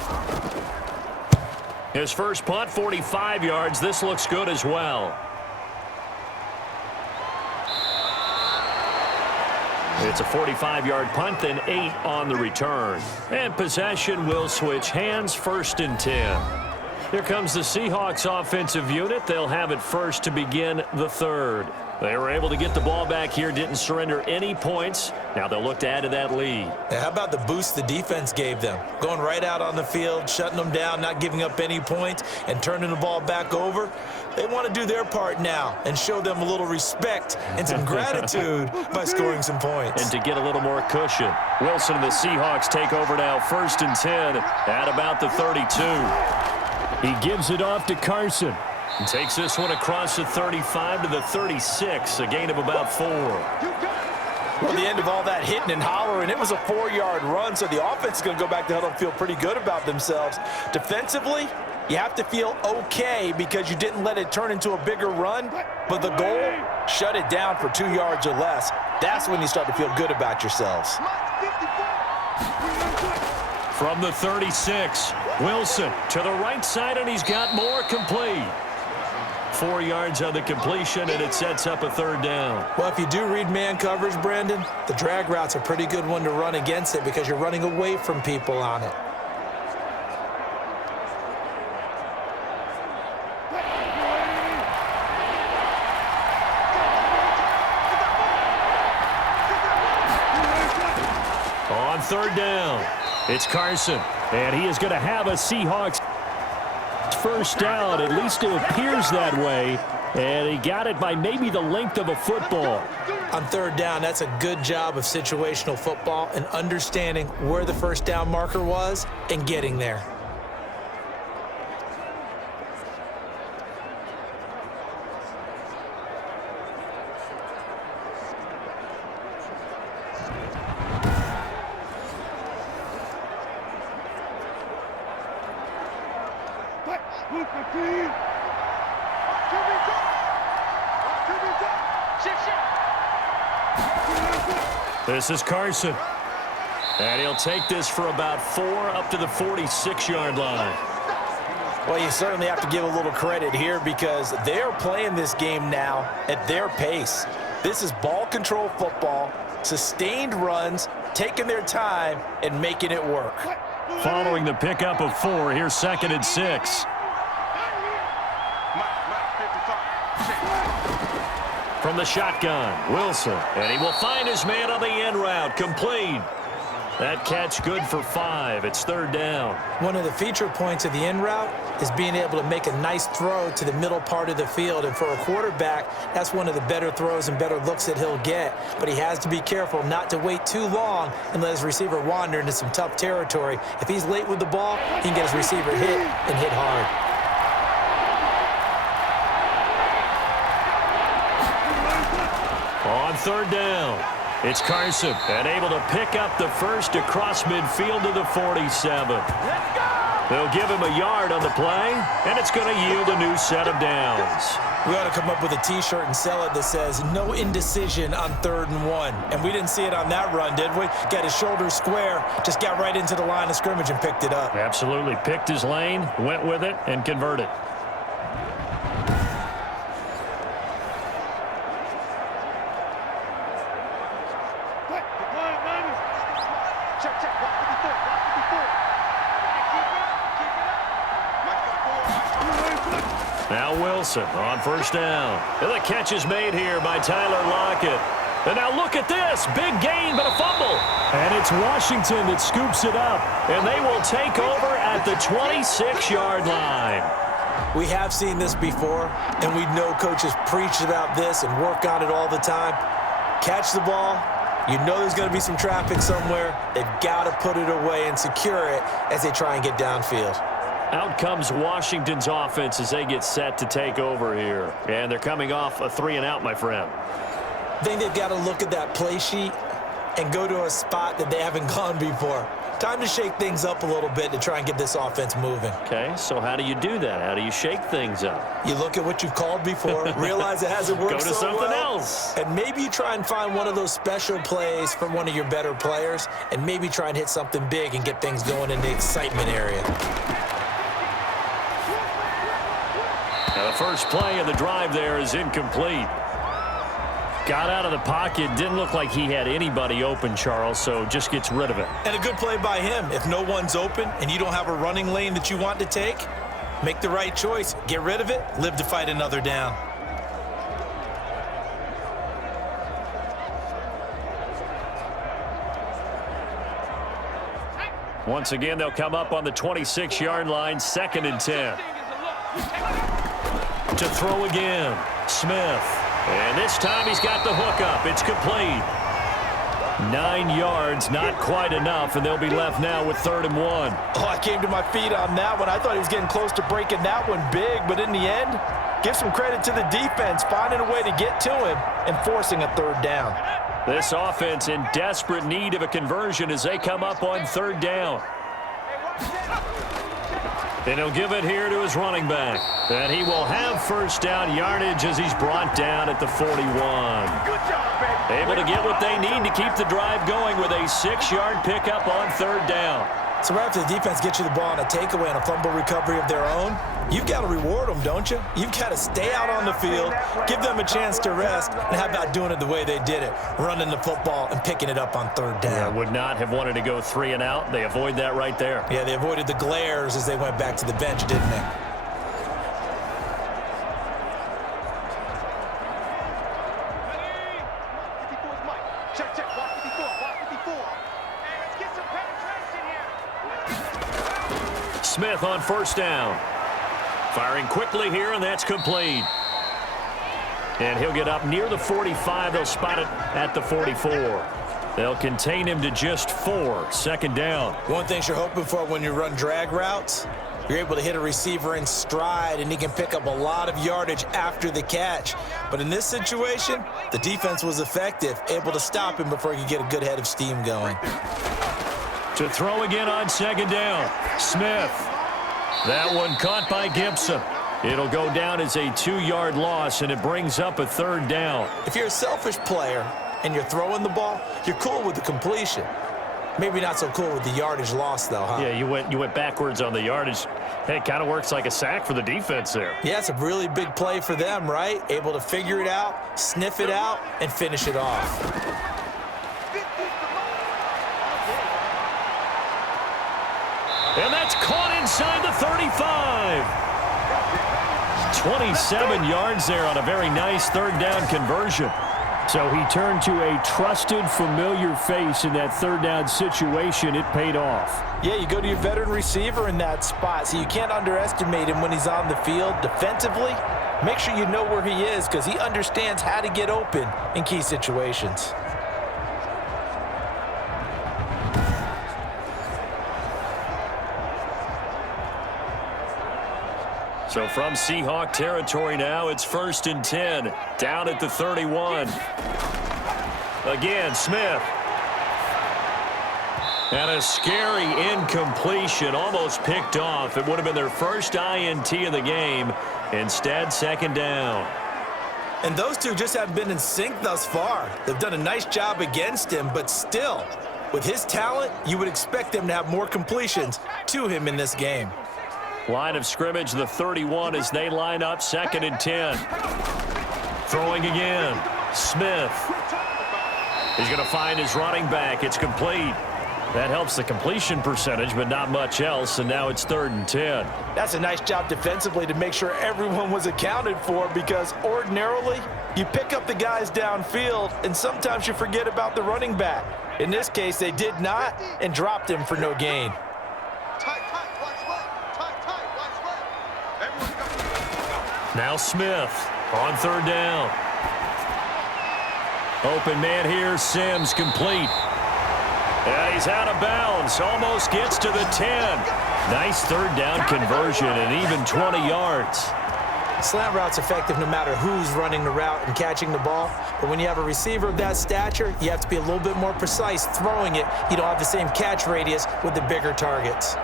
His first punt, 45 yards. This looks good as well. It's a 45-yard punt, then 8 on the return. And possession will switch hands, first and 10. Here comes the Seahawks offensive unit. They'll have it first to begin the third. They were able to get the ball back here, didn't surrender any points. Now they'll look to add to that lead. Now, how about the boost the defense gave them? Going right out on the field, shutting them down, not giving up any points, and turning the ball back over. They want to do their part now and show them a little respect and some gratitude by scoring some points. And to get a little more cushion. Wilson and the Seahawks take over now, first and 10 at about the 32. He gives it off to Carson. And takes this one across the 35 to the 36, a gain of about 4. Well, the end of all that hitting and hollering, it was a 4-yard run, so the offense is going to go back to huddle and feel pretty good about themselves. Defensively, you have to feel okay because you didn't let it turn into a bigger run, but the goal, shut it down for 2 yards or less. That's when you start to feel good about yourselves. From the 36, Wilson to the right side, and he's got more, complete. 4 yards on the completion, and it sets up a third down. Well, if you do read man coverage, Brandon, the drag route's a pretty good one to run against it because you're running away from people on it. third down. It's Carson, and he is going to have a Seahawks first down. At least it appears that way, and he got it by maybe the length of a football. On third down, that's a good job of situational football and understanding where the first down marker was and getting there. This is Carson. And he'll take this for about 4 up to the 46-yard line. Well, you certainly have to give a little credit here because they're playing this game now at their pace. This is ball control football, sustained runs, taking their time, and making it work. Following the pickup of 4, here's 2nd and 6. From the shotgun, Wilson, and he will find his man on the end route, complete. That catch good for 5. It's third down. One of the feature points of the end route is being able to make a nice throw to the middle part of the field. And for a quarterback, that's one of the better throws and better looks that he'll get. But he has to be careful not to wait too long and let his receiver wander into some tough territory. If he's late with the ball, he can get his receiver hit and hit hard. On third down, it's Carson, and able to pick up the first across midfield to the 47. They'll give him a yard on the play, and it's going to yield a new set of downs. We ought to come up with a T-shirt and sell it that says, no indecision on 3rd and 1. And we didn't see it on that run, did we? Got his shoulders square, just got right into the line of scrimmage and picked it up. Absolutely. Picked his lane, went with it, and converted. Now Wilson on first down. And the catch is made here by Tyler Lockett. And now look at this. Big gain, but a fumble. And it's Washington that scoops it up. And they will take over at the 26-yard line. We have seen this before, and we know coaches preach about this and work on it all the time. Catch the ball. You know there's going to be some traffic somewhere. They've got to put it away and secure it as they try and get downfield. Out comes Washington's offense as they get set to take over here. And they're coming off a 3-and-out, my friend. I think they've got to look at that play sheet and go to a spot that they haven't gone before. Time to shake things up a little bit to try and get this offense moving. Okay, so how do you do that? How do you shake things up? You look at what you've called before, realize it hasn't worked so well. Go to something else. And maybe you try and find one of those special plays from one of your better players, and maybe try and hit something big and get things going in the excitement area. Now the first play of the drive there is incomplete. Got out of the pocket. Didn't look like he had anybody open, Charles, so just gets rid of it. And a good play by him. If no one's open and you don't have a running lane that you want to take, make the right choice. Get rid of it. Live to fight another down. Once again, they'll come up on the 26-yard line, 2nd and 10. To throw again, Smith. And this time he's got the hook up. It's complete. 9 yards, not quite enough, and they'll be left now with 3rd and 1. Oh, I came to my feet on that one. I thought he was getting close to breaking that one big, but in the end, give some credit to the defense, finding a way to get to him and forcing a 3rd down. This offense in desperate need of a conversion as they come up on 3rd down. And he'll give it here to his running back. And he will have first down yardage as he's brought down at the 41. Able to get what they need to keep the drive going with a 6-yard pickup on 3rd down. So right after the defense gets you the ball on a takeaway and a fumble recovery of their own, you've got to reward them, don't you? You've got to stay out on the field, give them a chance to rest, and how about doing it the way they did it, running the football and picking it up on 3rd down. Yeah, would not have wanted to go 3 and out. They avoid that right there. Yeah, they avoided the glares as they went back to the bench, didn't they? Check, check. Watch 54. Watch 54. Hey, let's get some Smith on first down. Firing quickly here, and that's complete. And he'll get up near the 45. They'll spot it at the 44. They'll contain him to just 4. Second down. One thing you're hoping for when you run drag routes, you're able to hit a receiver in stride, and he can pick up a lot of yardage after the catch. But in this situation, the defense was effective, able to stop him before he could get a good head of steam going. To throw again on second down. Smith. That one caught by Gibson. It'll go down as a 2-yard loss, and it brings up a third down. If you're a selfish player and you're throwing the ball, you're cool with the completion. Maybe not so cool with the yardage loss, though, huh? Yeah, you went backwards on the yardage. Hey, it kind of works like a sack for the defense there. Yeah, it's a really big play for them, right? Able to figure it out, sniff it out, and finish it off. And that's caught inside the 35. 27 yards there on a very nice third down conversion. So he turned to a trusted, familiar face in that third down situation. It paid off. Yeah, you go to your veteran receiver in that spot, so you can't underestimate him when he's on the field defensively. Make sure you know where he is because he understands how to get open in key situations. So from Seahawk territory now, it's 1st and 10, down at the 31. Again, Smith. And a scary incompletion, almost picked off. It would have been their first INT of the game. Instead, second down. And those two just haven't been in sync thus far. They've done a nice job against him, but still, with his talent, you would expect them to have more completions to him in this game. Line of scrimmage, the 31 as they line up, 2nd and 10. Throwing again. Smith. He's going to find his running back. It's complete. That helps the completion percentage, but not much else, and now it's 3rd and 10. That's a nice job defensively to make sure everyone was accounted for because ordinarily you pick up the guys downfield, and sometimes you forget about the running back. In this case, they did not and dropped him for no gain. Now Smith on 3rd down. Open man here, Sims complete. And he's out of bounds, almost gets to the 10. Nice 3rd down conversion and even 20 yards. Slant route's effective no matter who's running the route and catching the ball. But when you have a receiver of that stature, you have to be a little bit more precise throwing it. You don't have the same catch radius with the bigger targets.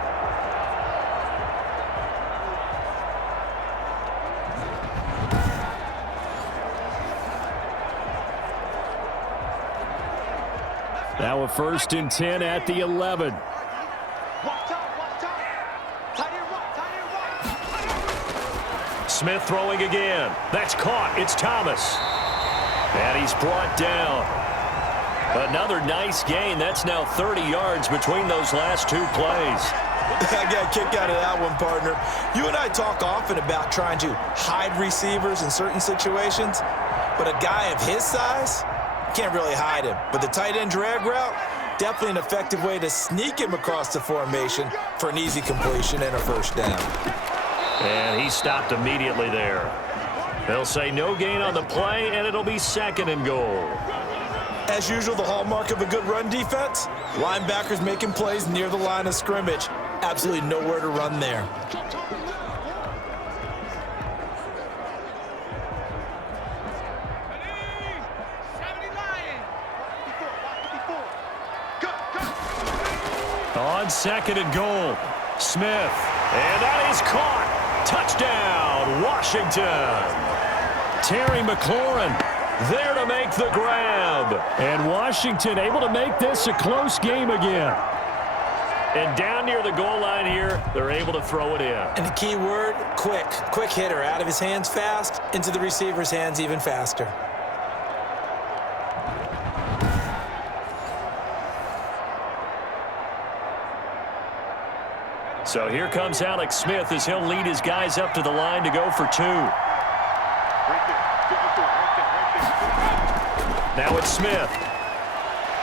Now a 1st and 10 at the 11. Smith throwing again. That's caught. It's Thomas. And he's brought down. Another nice gain. That's now 30 yards between those last 2 plays. I got a kick out of that one, partner. You and I talk often about trying to hide receivers in certain situations, but a guy of his size can't really hide him. But the tight end drag route, definitely an effective way to sneak him across the formation for an easy completion and a 1st down. And he stopped immediately there. They'll say no gain on the play, and it'll be 2nd and goal. As usual, the hallmark of a good run defense, linebackers making plays near the line of scrimmage. Absolutely nowhere to run there. On 2nd and goal, Smith. And that is caught. Touchdown, Washington. Terry McLaurin there to make the grab. And Washington able to make this a close game again. And down near the goal line here, they're able to throw it in. And the key word, quick. Quick hitter. Out of his hands fast, into the receiver's hands even faster. So here comes Alex Smith as he'll lead his guys up to the line to go for 2. Now it's Smith.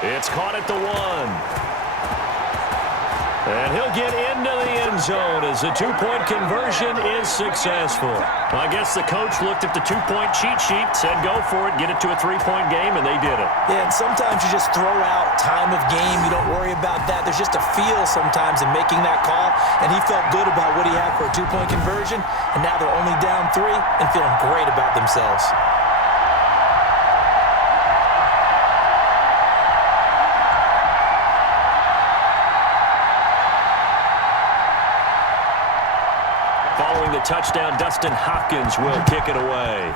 It's caught at the 1. And he'll get into the end zone as the two-point conversion is successful. Well, I guess the coach looked at the two-point cheat sheet, said go for it, get it to a three-point game, and they did it. Yeah, and sometimes you just throw out time of game. You don't worry about that. There's just a feel sometimes in making that call, and he felt good about what he had for a two-point conversion, and now they're only down 3 and feeling great about themselves. Following the touchdown, Dustin Hopkins will kick it away.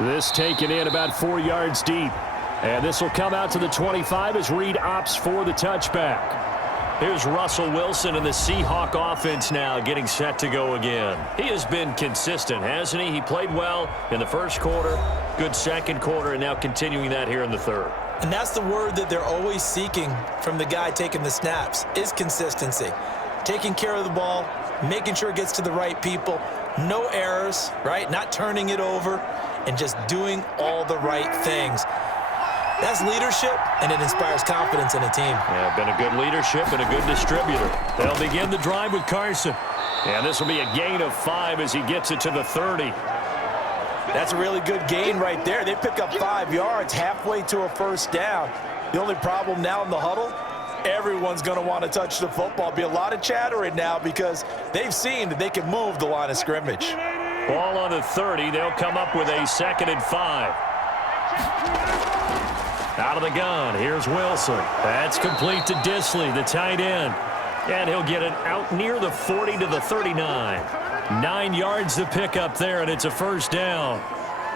This taken in about 4 yards deep. And this will come out to the 25 as Reed opts for the touchback. Here's Russell Wilson and the Seahawk offense now getting set to go again. He has been consistent, hasn't he? He played well in the first quarter, good second quarter, and now continuing that here in the third. And that's the word that they're always seeking from the guy taking the snaps, is consistency. Taking care of the ball, making sure it gets to the right people, no errors, right? Not turning it over, and just doing all the right things. That's leadership, and it inspires confidence in a team. Yeah, been a good leadership and a good distributor. They'll begin the drive with Carson. And this will be a gain of 5 as he gets it to the 30. That's a really good gain right there. They pick up 5 yards halfway to a first down. The only problem now in the huddle, everyone's going to want to touch the football. Be a lot of chattering now because they've seen that they can move the line of scrimmage. Ball on the 30. They'll come up with a 2nd and 5. Out of the gun, here's Wilson. That's complete to Disley, the tight end. And he'll get it out near the 40 to the 39. 9 yards to pick up there, and it's a first down.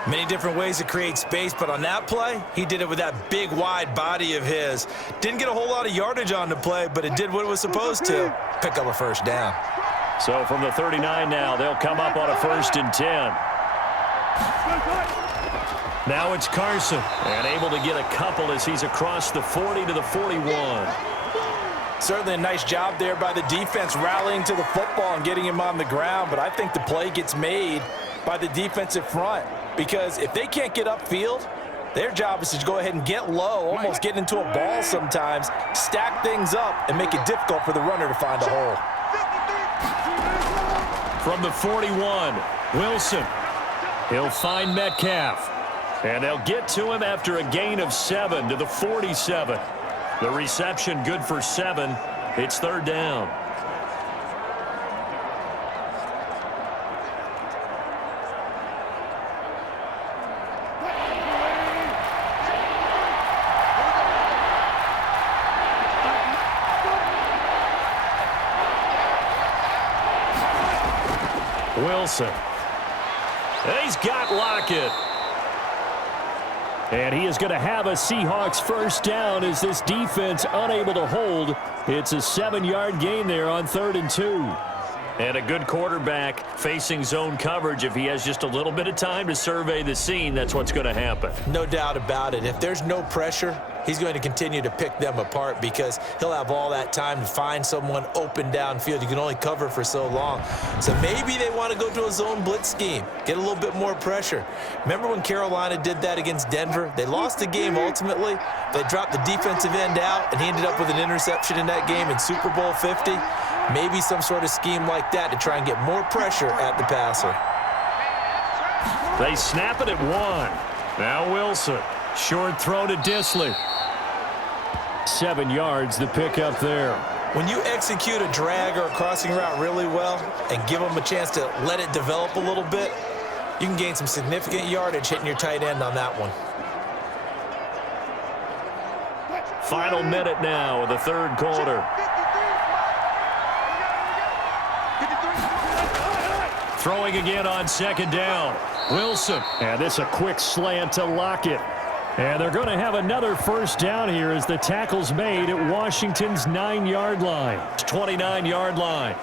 Many different ways to create space, but on that play, he did it with that big, wide body of his. Didn't get a whole lot of yardage on the play, but it did what it was supposed to. Pick up a first down. So from the 39 now, they'll come up on a 1st and 10. Now it's Carson, and able to get a couple as he's across the 40 to the 41. Certainly a nice job there by the defense rallying to the football and getting him on the ground, but I think the play gets made by the defensive front because if they can't get upfield, their job is to go ahead and get low, almost get into a ball sometimes, stack things up, and make it difficult for the runner to find a hole. From the 41, Wilson. He'll find Metcalf. And they'll get to him after a gain of 7 to the 47. The reception good for 7. It's 3rd down. Wilson. And he's got Lockett. And he is going to have a Seahawks first down as this defense unable to hold. It's a 7-yard gain there on 3rd and 2. And a good quarterback facing zone coverage. If he has just a little bit of time to survey the scene, that's what's going to happen. No doubt about it. If there's no pressure, he's going to continue to pick them apart because he'll have all that time to find someone open downfield. You can only cover for so long. So maybe they want to go to a zone blitz scheme, get a little bit more pressure. Remember when Carolina did that against Denver? They lost the game ultimately. They dropped the defensive end out, and he ended up with an interception in that game in Super Bowl 50. Maybe some sort of scheme like that to try and get more pressure at the passer. They snap it at 1. Now Wilson. Short throw to Disley. 7 yards the pickup there. When you execute a drag or a crossing route really well and give them a chance to let it develop a little bit, you can gain some significant yardage hitting your tight end on that one. Final minute now of the 3rd quarter. Throwing again on 2nd down. Wilson. And this a quick slant to Lockett. And they're going to have another first down here as the tackle's made at Washington's 9-yard line. 29-yard line.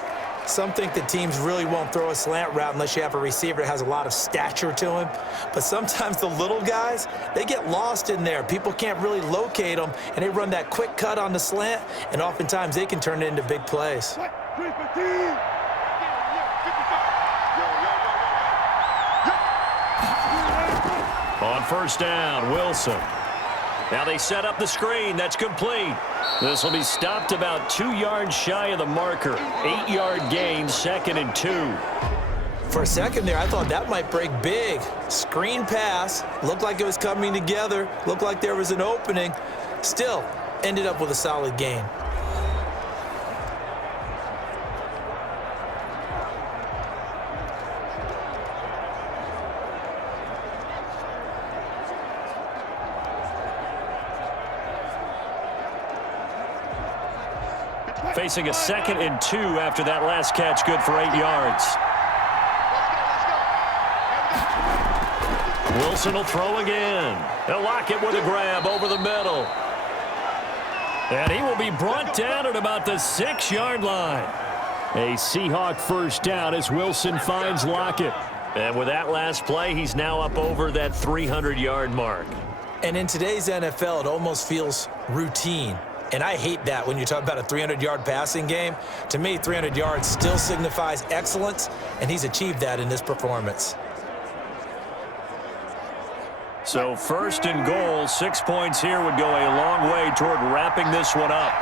Some think that teams really won't throw a slant route unless you have a receiver that has a lot of stature to him. But sometimes the little guys, they get lost in there. People can't really locate them, and they run that quick cut on the slant, and oftentimes they can turn it into big plays. On first down, Wilson. Now they set up the screen. That's complete. This will be stopped about 2 yards shy of the marker. 8-yard gain, 2nd and 2. For a second there, I thought that might break big. Screen pass. Looked like it was coming together. Looked like there was an opening. Still, ended up with a solid gain. Facing a 2nd and 2 after that last catch, good for 8 yards. Wilson will throw again. They'll lock it with a grab over the middle. And he will be brought down at about the 6-yard line. A Seahawk first down as Wilson finds Lockett. And with that last play, he's now up over that 300-yard mark. And in today's NFL, it almost feels routine. And I hate that when you talk about a 300-yard passing game. To me, 300 yards still signifies excellence, and he's achieved that in this performance. So 1st and goal, 6 points here would go a long way toward wrapping this one up.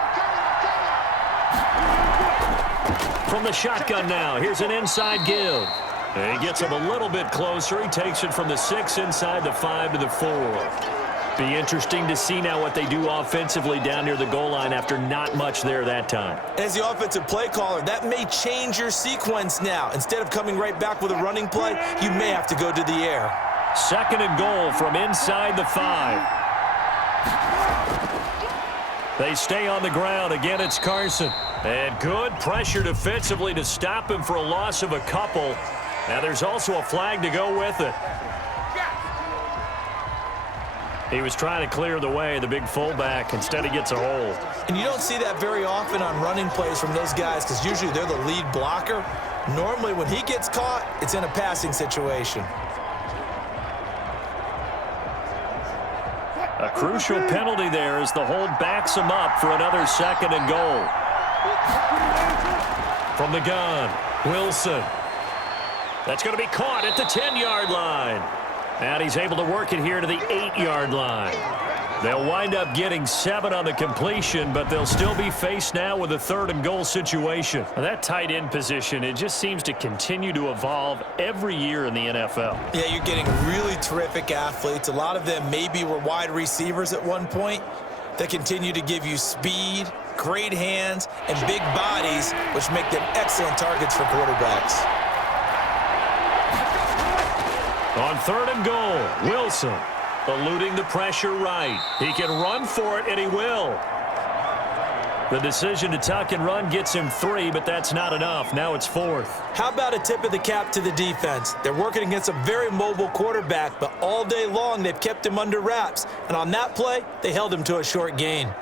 From the shotgun now, here's an inside give. And he gets him a little bit closer. He takes it from the 6 inside the 5 to the 4. Be interesting to see now what they do offensively down near the goal line after not much there that time. As the offensive play caller, that may change your sequence now. Instead of coming right back with a running play, you may have to go to the air. 2nd and goal from inside the 5. They stay on the ground. Again, it's Carson. And good pressure defensively to stop him for a loss of a couple. Now there's also a flag to go with it. He was trying to clear the way, the big fullback. Instead, he gets a hold. And you don't see that very often on running plays from those guys because usually they're the lead blocker. Normally, when he gets caught, it's in a passing situation. A crucial penalty there as the hold backs him up for another 2nd and goal. From the gun, Wilson. That's going to be caught at the 10-yard line. And he's able to work it here to the 8-yard line. They'll wind up getting 7 on the completion, but they'll still be faced now with a 3rd and goal situation. That tight end position, it just seems to continue to evolve every year in the NFL. Yeah, you're getting really terrific athletes. A lot of them maybe were wide receivers at one point. They continue to give you speed, great hands, and big bodies, which make them excellent targets for quarterbacks. On 3rd and goal, Wilson eluding the pressure right. He can run for it, and he will. The decision to tuck and run gets him 3, but that's not enough. Now it's 4th. How about a tip of the cap to the defense? They're working against a very mobile quarterback, but all day long they've kept him under wraps. And on that play, they held him to a short gain.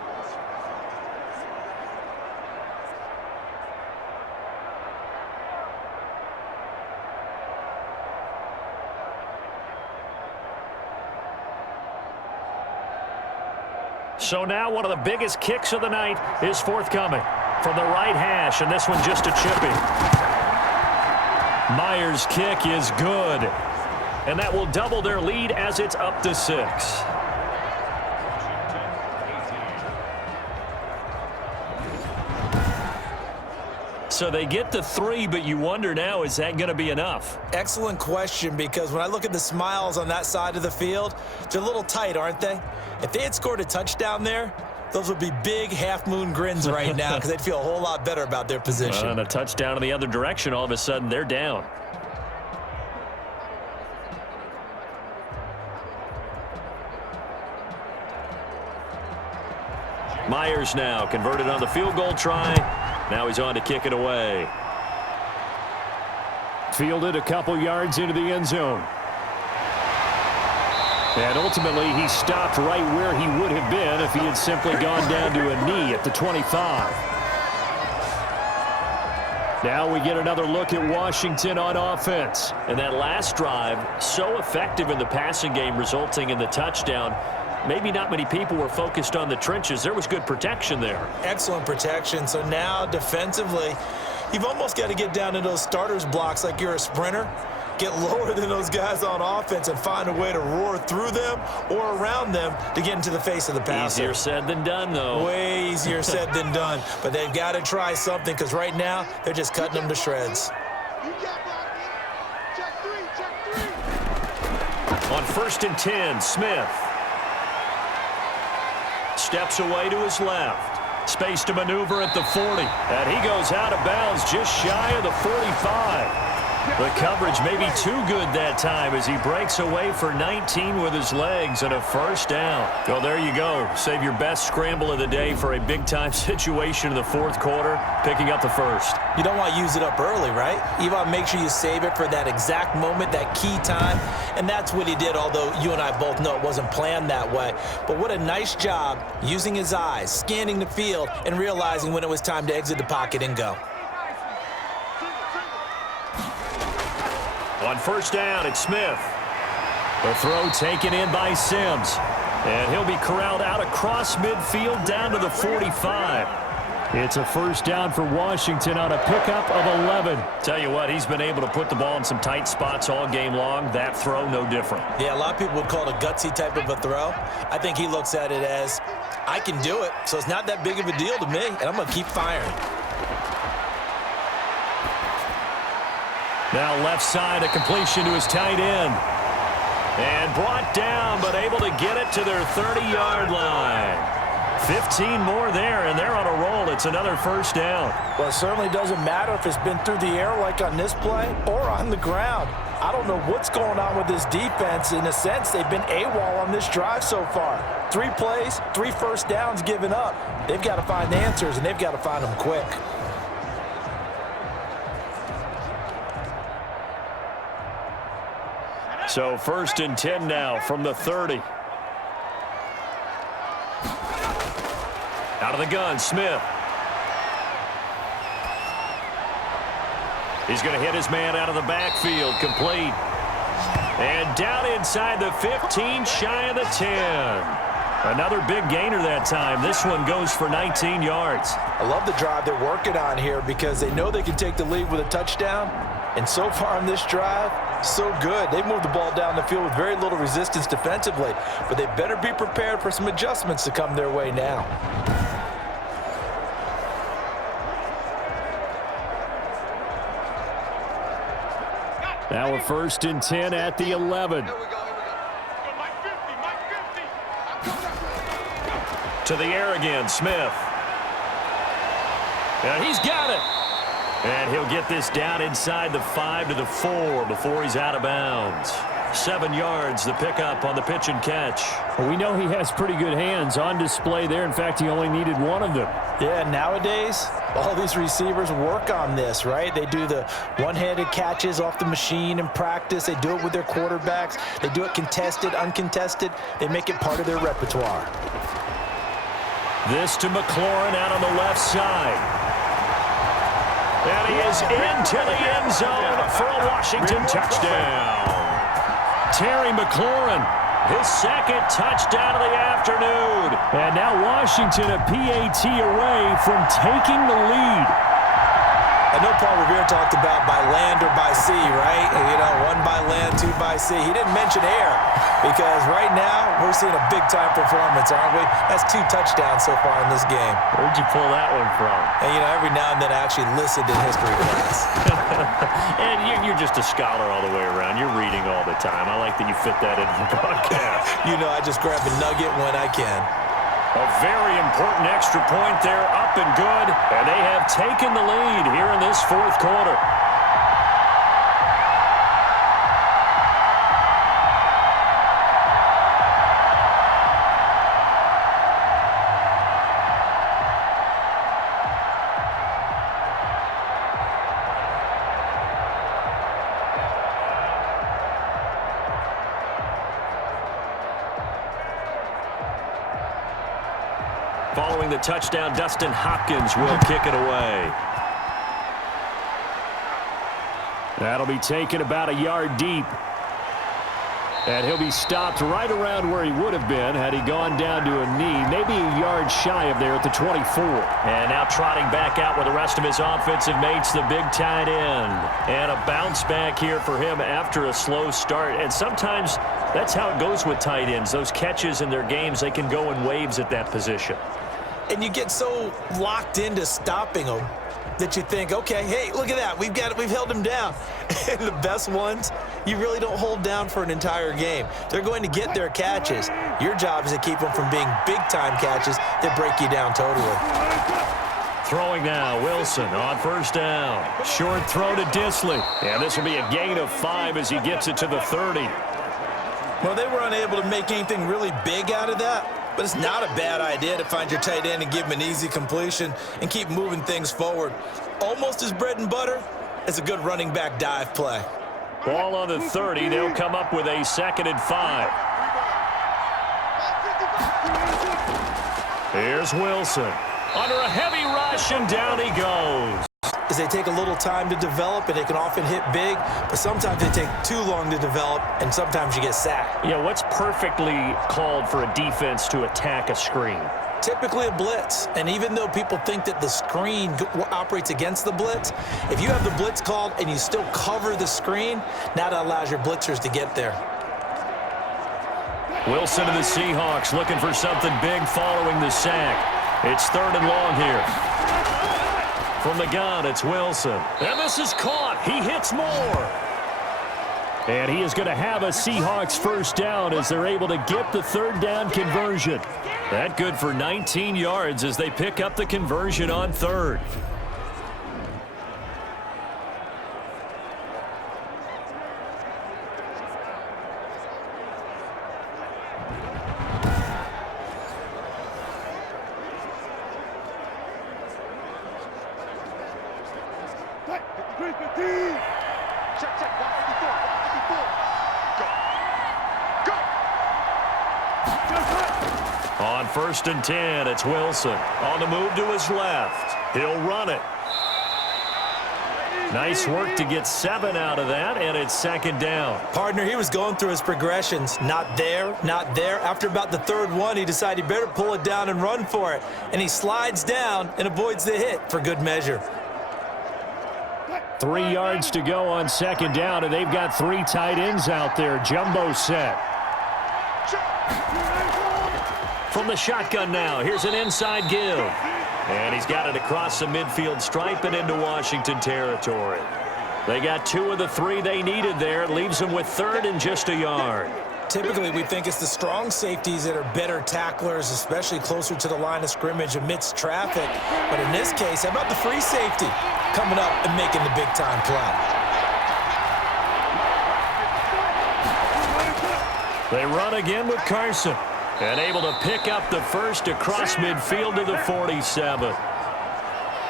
So now one of the biggest kicks of the night is forthcoming from the right hash, and this one just a chippy. Myers' kick is good, and that will double their lead as it's up to 6. So they get the 3, but you wonder now, is that going to be enough? Excellent question, because when I look at the smiles on that side of the field, they're a little tight, aren't they? If they had scored a touchdown there, those would be big half-moon grins right now because they'd feel a whole lot better about their position. And a touchdown in the other direction, all of a sudden they're down. Myers now converted on the field goal try. Now he's on to kick it away. Fielded a couple yards into the end zone. And ultimately, he stopped right where he would have been if he had simply gone down to a knee at the 25. Now we get another look at Washington on offense. And that last drive, so effective in the passing game, resulting in the touchdown. Maybe not many people were focused on the trenches. There was good protection there. Excellent protection. So now defensively, you've almost got to get down to those starters blocks like you're a sprinter get lower than those guys on offense and find a way to roar through them or around them to get into the face of the passer. Easier said than done, though. Way easier said than done. But they've got to try something because right now they're just cutting them to shreds. On 1st and 10, Smith steps away to his left. Space to maneuver at the 40. And he goes out of bounds just shy of the 45. The coverage may be too good that time as he breaks away for 19 with his legs and a first down. Well, there you go. Save your best scramble of the day for a big-time situation in the 4th quarter, picking up the first. You don't want to use it up early, right? You want to make sure you save it for that exact moment, that key time. And that's what he did, although you and I both know it wasn't planned that way. But what a nice job using his eyes, scanning the field, and realizing when it was time to exit the pocket and go. On 1st down, it's Smith. The throw taken in by Sims. And he'll be corralled out across midfield down to the 45. It's a 1st down for Washington on a pickup of 11. Tell you what, he's been able to put the ball in some tight spots all game long. That throw, no different. Yeah, a lot of people would call it a gutsy type of a throw. I think he looks at it as, I can do it, so it's not that big of a deal to me, and I'm going to keep firing. Now left side, a completion to his tight end. And brought down, but able to get it to their 30-yard line. 15 more there, and they're on a roll. It's another 1st down. Well, it certainly doesn't matter if it's been through the air like on this play or on the ground. I don't know what's going on with this defense. In a sense, they've been AWOL on this drive so far. 3 plays, 3 1st downs given up. They've got to find answers, and they've got to find them quick. So 1st and 10 now from the 30. Out of the gun, Smith. He's going to hit his man out of the backfield, complete. And down inside the 15, shy of the 10. Another big gainer that time. This one goes for 19 yards. I love the drive they're working on here because they know they can take the lead with a touchdown. And so far on this drive, so good. They've moved the ball down the field with very little resistance defensively, but they better be prepared for some adjustments to come their way now. Now a 1st and 10 at the 11. To the air again, Smith. And he's got it. And he'll get this down inside the 5 to the 4 before he's out of bounds. 7 yards, the pickup on the pitch and catch. Well, we know he has pretty good hands on display there. In fact, he only needed one of them. Yeah, nowadays, all these receivers work on this, right? They do the one-handed catches off the machine in practice. They do it with their quarterbacks. They do it contested, uncontested. They make it part of their repertoire. This to McLaurin out on the left side. And he is into the end zone for a Washington touchdown. Terry McLaurin, his 2nd touchdown of the afternoon. And now Washington a PAT away from taking the lead. I know Paul Revere talked about by land or by sea, right? You know, 1 by land, 2 by sea. He didn't mention air because right now we're seeing a big-time performance, aren't we? That's 2 touchdowns so far in this game. Where'd you pull that one from? And, you know, every now and then I actually listened in history class. And you're just a scholar all the way around. You're reading all the time. I like that you fit that into the broadcast. You know, I just grab a nugget when I can. A very important extra point there, up and good. And they have taken the lead here in this 4th quarter. Following the touchdown, Dustin Hopkins will kick it away. That'll be taken about a yard deep. And he'll be stopped right around where he would have been had he gone down to a knee, maybe a yard shy of there at the 24. And now trotting back out with the rest of his offensive mates, the big tight end. And a bounce back here for him after a slow start. And sometimes that's how it goes with tight ends. Those catches in their games, they can go in waves at that position. And you get so locked into stopping them that you think, okay, hey, look at that. We've held him down. And the best ones, you really don't hold down for an entire game. They're going to get their catches. Your job is to keep them from being big-time catches that break you down totally. Throwing now, Wilson on first down. Short throw to Disley. And this will be a gain of 5 as he gets it to the 30. Well, they were unable to make anything really big out of that. But it's not a bad idea to find your tight end and give him an easy completion and keep moving things forward. Almost as bread and butter as a good running back dive play. Ball on the 30. They'll come up with a 2nd and 5. Here's Wilson. Under a heavy rush, and down he goes. As they take a little time to develop, and they can often hit big, but sometimes they take too long to develop, and sometimes you get sacked. Yeah, what's perfectly called for a defense to attack a screen? Typically a blitz, and even though people think that the screen operates against the blitz, if you have the blitz called and you still cover the screen, now that allows your blitzers to get there. Wilson and the Seahawks looking for something big following the sack. It's 3rd and long here. From the gun, it's Wilson. And this is caught. He hits more. And he is going to have a Seahawks first down as they're able to get the 3rd down conversion. That good for 19 yards as they pick up the conversion on 3rd. On 1st and 10, it's Wilson. On the move to his left. He'll run it. Nice work to get 7 out of that, and it's 2nd down. Partner, he was going through his progressions. Not there, not there. After about the 3rd one, he decided he better pull it down and run for it. And he slides down and avoids the hit for good measure. 3 yards to go on 2nd down, and they've got 3 tight ends out there. Jumbo set. From the shotgun now, here's an inside give. And he's got it across the midfield stripe and into Washington territory. They got 2 of the 3 they needed there. It leaves them with 3rd and just a yard. Typically, we think it's the strong safeties that are better tacklers, especially closer to the line of scrimmage amidst traffic. But in this case, how about the free safety coming up and making the big-time play? They run again with Carson. And able to pick up the first across midfield to the 47.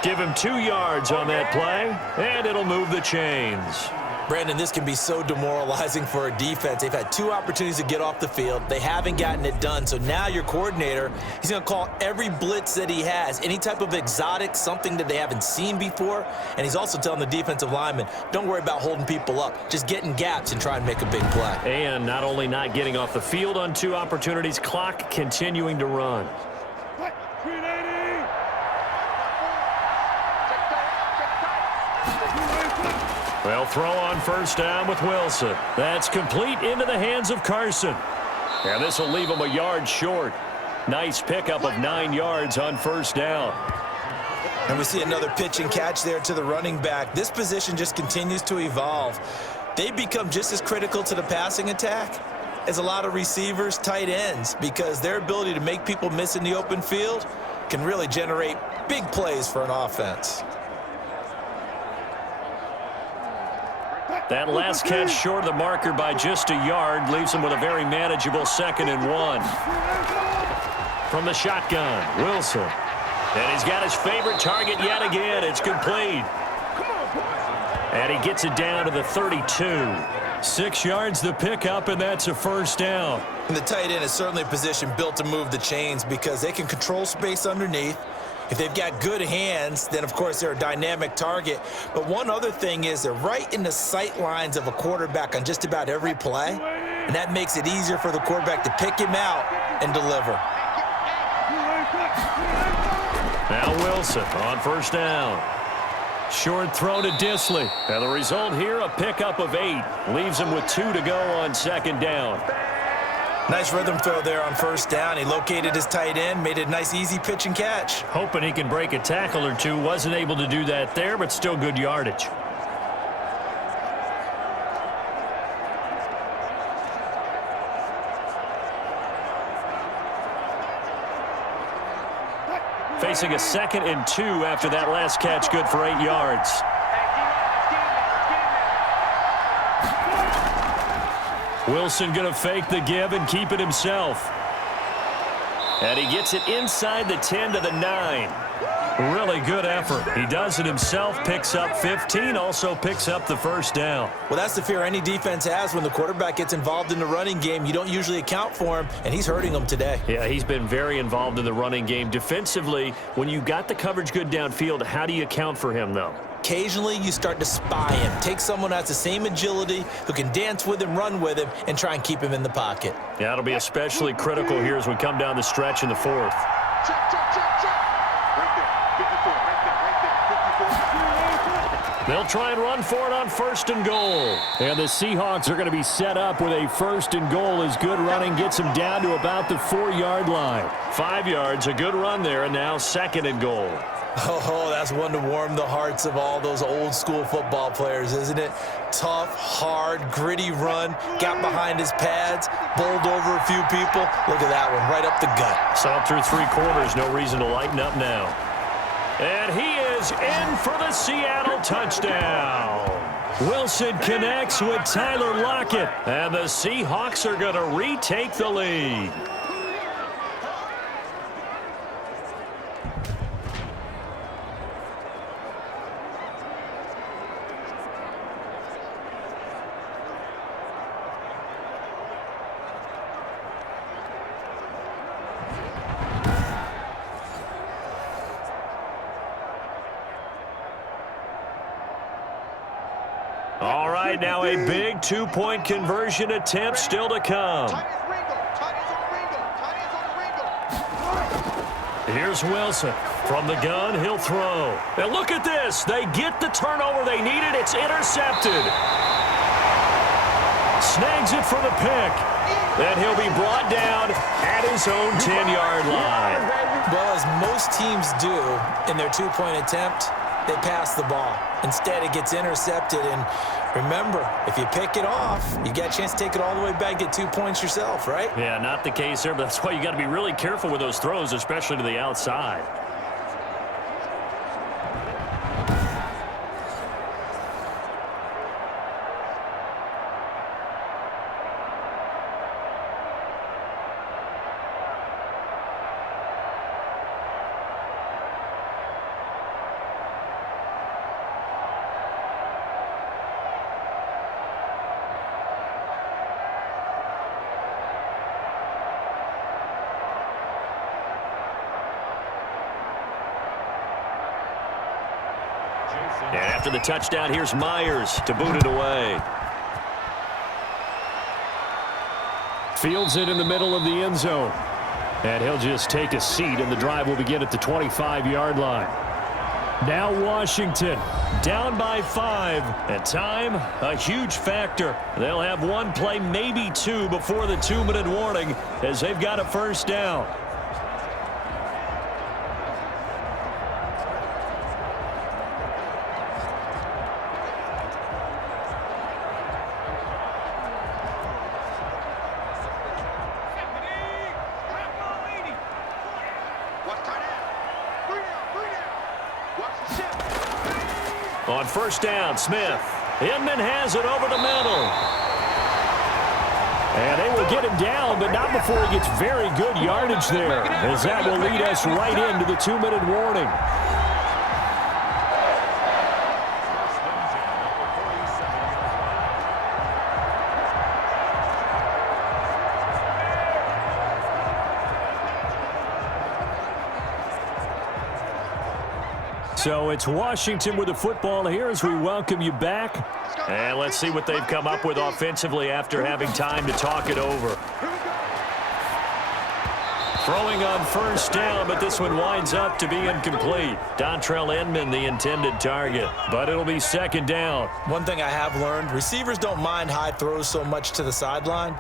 Give him 2 yards on that play, and it'll move the chains. Brandon, this can be so demoralizing for a defense. They've had 2 opportunities to get off the field. They haven't gotten it done. So now your coordinator, he's going to call every blitz that he has, any type of exotic, something that they haven't seen before. And he's also telling the defensive lineman, don't worry about holding people up. Just get in gaps and try and make a big play. And not only not getting off the field on 2 opportunities, clock continuing to run. They'll throw on first down with Wilson. That's complete into the hands of Carson. And this will leave him a yard short. Nice pickup of 9 yards on first down. And we see another pitch and catch there to the running back. This position just continues to evolve. They become just as critical to the passing attack as a lot of receivers, tight ends, because their ability to make people miss in the open field can really generate big plays for an offense. That last catch short of the marker by just a yard leaves him with a very manageable 2nd and 1. From the shotgun, Wilson. And he's got his favorite target yet again. It's complete. And he gets it down to the 32. 6 yards the pickup, and that's a first down. And the tight end is certainly a position built to move the chains because they can control space underneath. If they've got good hands, then, of course, they're a dynamic target. But one other thing is they're right in the sight lines of a quarterback on just about every play. and that makes it easier for the quarterback to pick him out and deliver. Now Wilson on first down. Short throw to Disley. And the result here, a pickup of 8. Leaves him with 2 to go on second down. Nice rhythm throw there on first down. He located his tight end, made it a nice easy pitch and catch. Hoping he can break a tackle or two. Wasn't able to do that there, but still good yardage. Facing a 2nd and 2 after that last catch, good for 8 yards. Wilson going to fake the give and keep it himself. And he gets it inside the 10 to the 9. Really good effort. He does it himself, picks up 15, also picks up the first down. Well, that's the fear any defense has when the quarterback gets involved in the running game. You don't usually account for him, and he's hurting them today. Yeah, he's been very involved in the running game. Defensively, when you got the coverage good downfield, how do you account for him, though? Occasionally, you start to spy him. Take someone who has the same agility, who can dance with him, run with him, and try and keep him in the pocket. Yeah, it'll be especially critical here as we come down the stretch in the 4th. Check, check, check, check. Right there, 54, right there, 54. They'll try and run for it on 1st and goal. And the Seahawks are going to be set up with a 1st and goal as good running gets them down to about the 4-yard line. 5 yards, a good run there, and now 2nd and goal. Oh, that's one to warm the hearts of all those old-school football players, isn't it? Tough, hard, gritty run, got behind his pads, bowled over a few people. Look at that one, right up the gut. Saw through 3 quarters, no reason to lighten up now. And he is in for the Seattle touchdown. Wilson connects with Tyler Lockett, and the Seahawks are going to retake the lead. All right, now a big 2-point conversion attempt still to come. Here's Wilson. From the gun, he'll throw. And look at this. They get the turnover they needed. It's intercepted. Snags it for the pick. And he'll be brought down at his own 10-yard line. Well, as most teams do in their 2-point attempt, they pass the ball. Instead, it gets intercepted. And remember, if you pick it off, you got a chance to take it all the way back, get 2 points yourself, right? Yeah, not the case there, but that's why you got to be really careful with those throws, especially to the outside. And after the touchdown, here's Myers to boot it away. Fields it in the middle of the end zone. And he'll just take a seat, and the drive will begin at the 25-yard line. Now Washington down by 5. And time, a huge factor. They'll have 1 play, maybe 2, before the 2-minute warning as they've got a first down. On first down, Smith. Inman has it over the middle. And they will get him down, but not before he gets very good yardage there, as that will lead us right into the 2-minute warning. So it's Washington with the football here as we welcome you back. And let's see what they've come up with offensively after having time to talk it over. Throwing on first down, but this one winds up to be incomplete. Dontrell Inman, the intended target, but it'll be second down. One thing I have learned, receivers don't mind high throws so much to the sideline,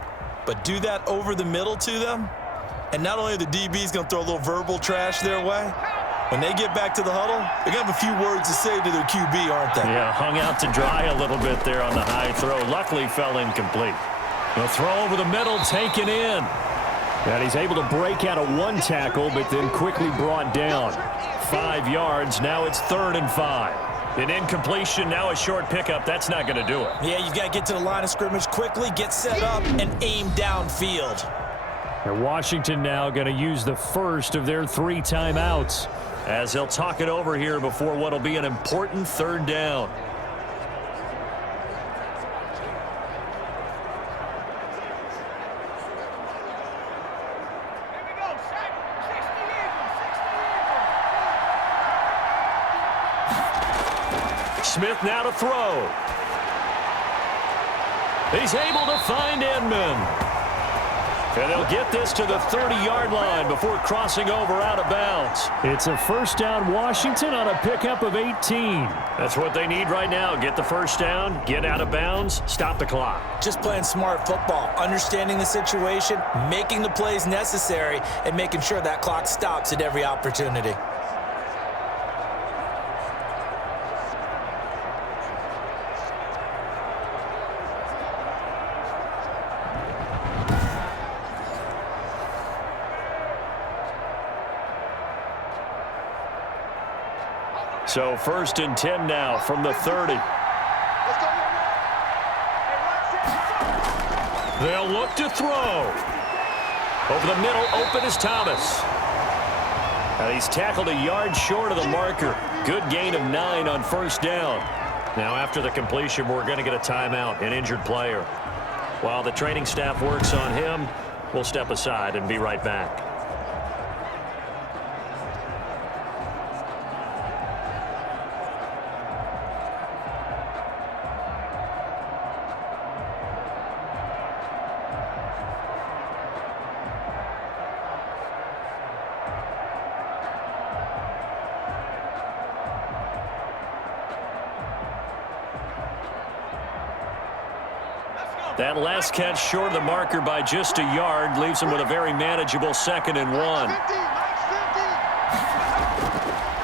but do that over the middle to them, and not only are the DBs going to throw a little verbal trash their way, when they get back to the huddle, they're going to have a few words to say to their QB, aren't they? Yeah, hung out to dry a little bit there on the high throw. Luckily fell incomplete. The throw over the middle, taken in. And he's able to break out of one tackle, but then quickly brought down. 5 yards, now it's 3rd and 5. An incompletion, now a short pickup. That's not going to do it. Yeah, you've got to get to the line of scrimmage quickly, get set up, and aim downfield. And Washington now going to use the first of their 3 timeouts. As they'll talk it over here before what will be an important 3rd down. Smith now to throw. He's able to find Inman. And they'll get this to the 30-yard line before crossing over out of bounds. It's a first down Washington on a pickup of 18. That's what they need right now. Get the first down, get out of bounds, stop the clock. Just playing smart football, understanding the situation, making the plays necessary, and making sure that clock stops at every opportunity. So 1st and 10 now from the 30. They'll look to throw. Over the middle, open is Thomas. And he's tackled a yard short of the marker. Good gain of 9 on first down. Now after the completion, we're going to get a timeout, an injured player. While the training staff works on him, we'll step aside and be right back. That last catch short of the marker by just a yard leaves him with a very manageable 2nd and 1.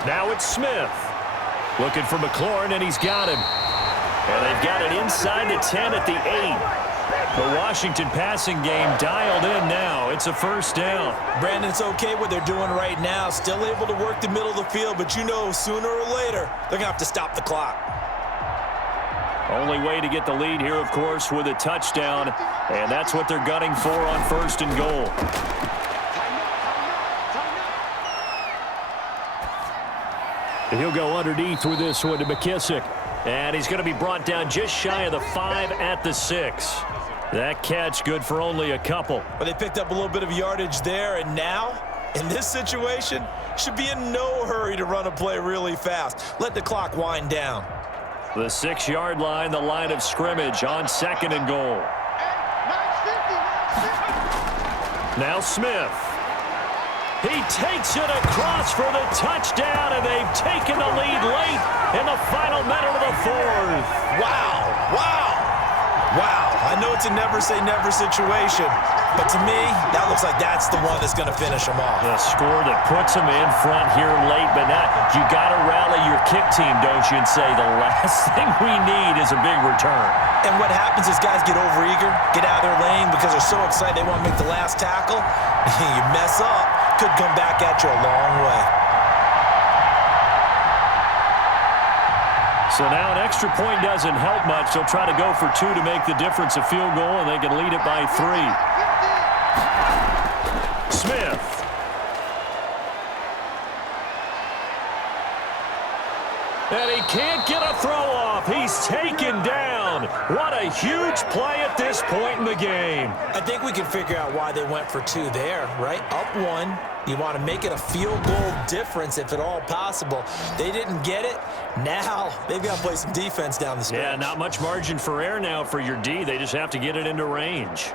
Now it's Smith. Looking for McLaurin, and he's got him. And they've got it inside the 10 at the 8. The Washington passing game dialed in now. It's a first down. Brandon, it's okay what they're doing right now. Still able to work the middle of the field, but you know sooner or later they're going to have to stop the clock. Only way to get the lead here, of course, with a touchdown, and that's what they're gunning for on 1st and goal. He'll go underneath with this one to McKissick, and he's going to be brought down just shy of the 5 at the 6. That catch good for only a couple. But they picked up a little bit of yardage there, and now, in this situation, should be in no hurry to run a play really fast. Let the clock wind down. The 6-yard line, the line of scrimmage on 2nd and goal. Now Smith. He takes it across for the touchdown, and they've taken the lead late in the final minute of the 4th. Wow, wow, wow. I know it's a never-say-never situation, but to me, that looks like that's the one that's going to finish them off. The score that puts them in front here late, but not. You got to rally your kick team, don't you, and say the last thing we need is a big return. And what happens is guys get overeager, get out of their lane because they're so excited they want to make the last tackle. You mess up, could come back at you a long way. So now an extra point doesn't help much. They'll try to go for 2 to make the difference a field goal, and they can lead it by 3. Smith. And he can't get a throw off. He's taken down. What a huge play at this point in the game. I think we can figure out why they went for 2 there, right? Up 1, You want to make it a field goal difference if at all possible. They didn't get it. Now they've got to play some defense down the stretch. Yeah, not much margin for error now for your D. They just have to get it into range.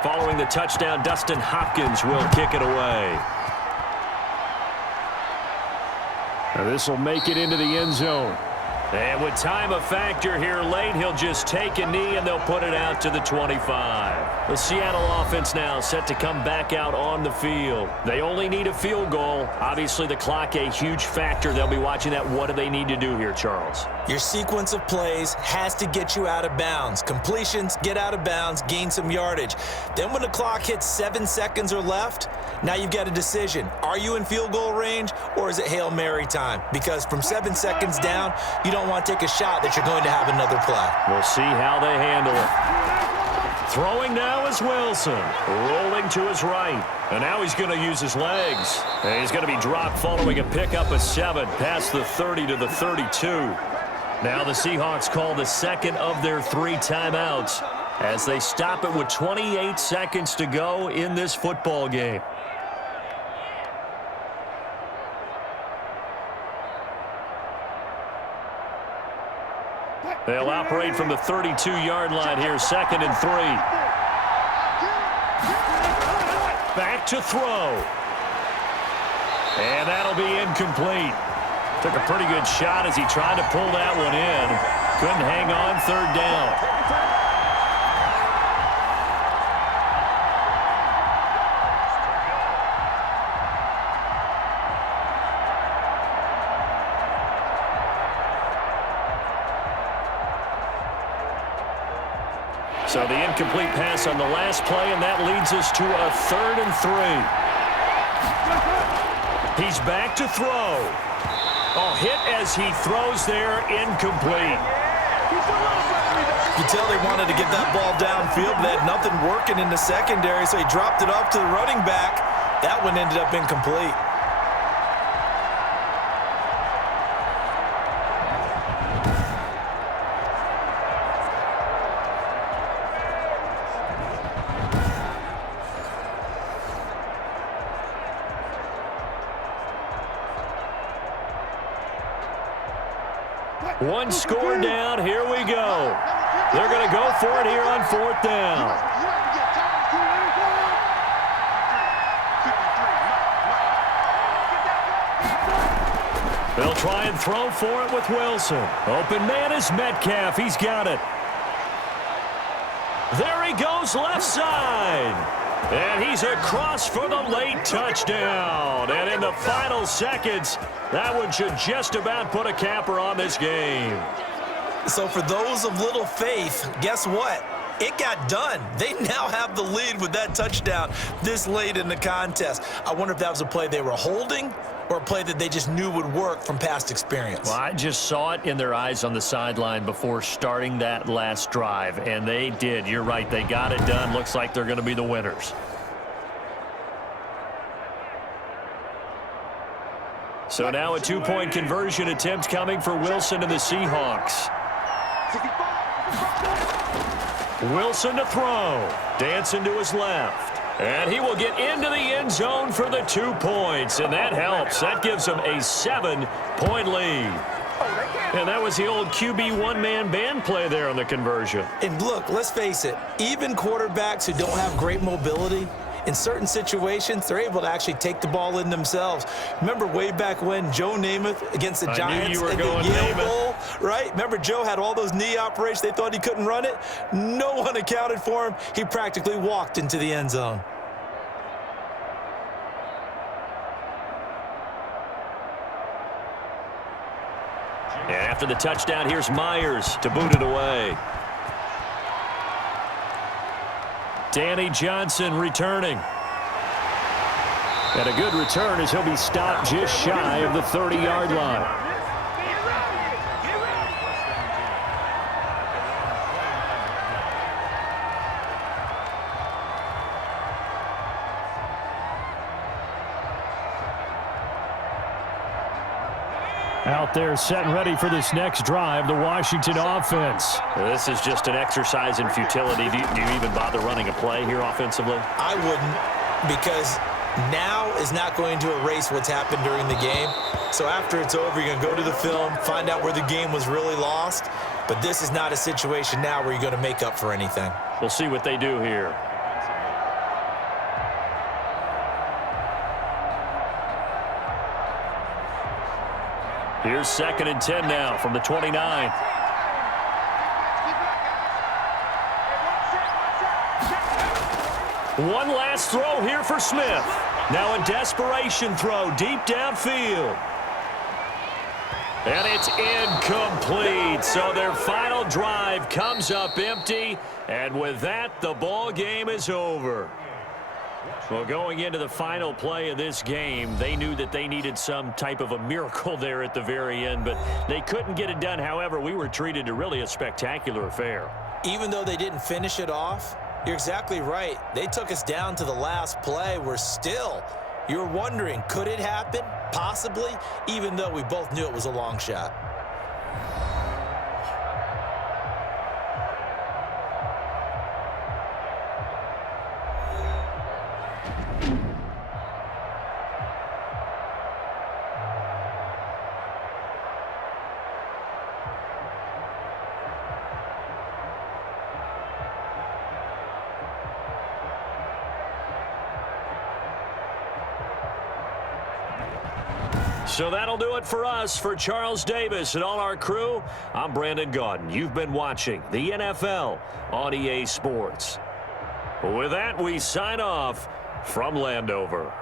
Following the touchdown, Dustin Hopkins will kick it away. This will make it into the end zone. And with time a factor here late, he'll just take a knee and they'll put it out to the 25. The Seattle offense now set to come back out on the field. They only need a field goal. Obviously, the clock a huge factor. They'll be watching that. What do they need to do here, Charles? Your sequence of plays has to get you out of bounds. Completions, get out of bounds, gain some yardage. Then when the clock hits 7 seconds or left, now you've got a decision. Are you in field goal range or is it Hail Mary time? Because from 7 seconds down, you don't want to take a shot that you're going to have another play. We'll see how they handle it. Throwing now is Wilson. Rolling to his right. And now he's going to use his legs. And he's going to be dropped following a pickup of 7 past the 30 to the 32. Now the Seahawks call the second of their 3 timeouts as they stop it with 28 seconds to go in this football game. They'll operate from the 32-yard line here, 2nd and 3. Back to throw. And that'll be incomplete. Took a pretty good shot as he tried to pull that one in. Couldn't hang on, 3rd down. So the incomplete pass on the last play, and that leads us to a 3rd and 3. He's back to throw. Oh, hit as he throws there, incomplete. You tell they wanted to get that ball downfield. They had nothing working in the secondary, so he dropped it off to the running back. That one ended up incomplete. One score down. Here we go. They're going to go for it here on 4th down. They'll try and throw for it with Wilson. Open man is Metcalf. He's got it. There he goes left side. And he's across for the late touchdown. And in the final seconds, that one should just about put a capper on this game. So for those of little faith, guess what? It got done. They now have the lead with that touchdown this late in the contest. I wonder if that was a play they were holding or a play that they just knew would work from past experience. Well, I just saw it in their eyes on the sideline before starting that last drive, and they did. You're right. They got it done. Looks like they're going to be the winners. So now a 2-point conversion attempt coming for Wilson and the Seahawks. Wilson to throw. Dancing to his left. And he will get into the end zone for the 2 points, and that helps. That gives him a 7-point lead. And that was the old QB one-man band play there on the conversion. And look, let's face it, even quarterbacks who don't have great mobility, in certain situations, they're able to actually take the ball in themselves. Remember way back when Joe Namath against the Giants at the Yale Bowl, right? Remember Joe had all those knee operations. They thought he couldn't run it. No one accounted for him. He practically walked into the end zone. And after the touchdown, here's Myers to boot it away. Danny Johnson returning. And a good return as he'll be stopped just shy of the 30-yard line. Out there set and ready for this next drive, the Washington offense. This is just an exercise in futility. Do you even bother running a play here offensively? I wouldn't, because now is not going to erase what's happened during the game. So after it's over, you're going to go to the film, find out where the game was really lost. But this is not a situation now where you're going to make up for anything. We'll see what they do here. Here's 2nd and 10 now from the 29. One last throw here for Smith. Now a desperation throw deep downfield. And it's incomplete. So their final drive comes up empty. And with that, the ball game is over. Well, going into the final play of this game, they knew that they needed some type of a miracle there at the very end, but they couldn't get it done. However, we were treated to really a spectacular affair. Even though they didn't finish it off, you're exactly right. They took us down to the last play. You're wondering, could it happen? Possibly, even though we both knew it was a long shot. So that'll do it for us. For Charles Davis and all our crew, I'm Brandon Gaudin. You've been watching the NFL on EA Sports. With that, we sign off from Landover.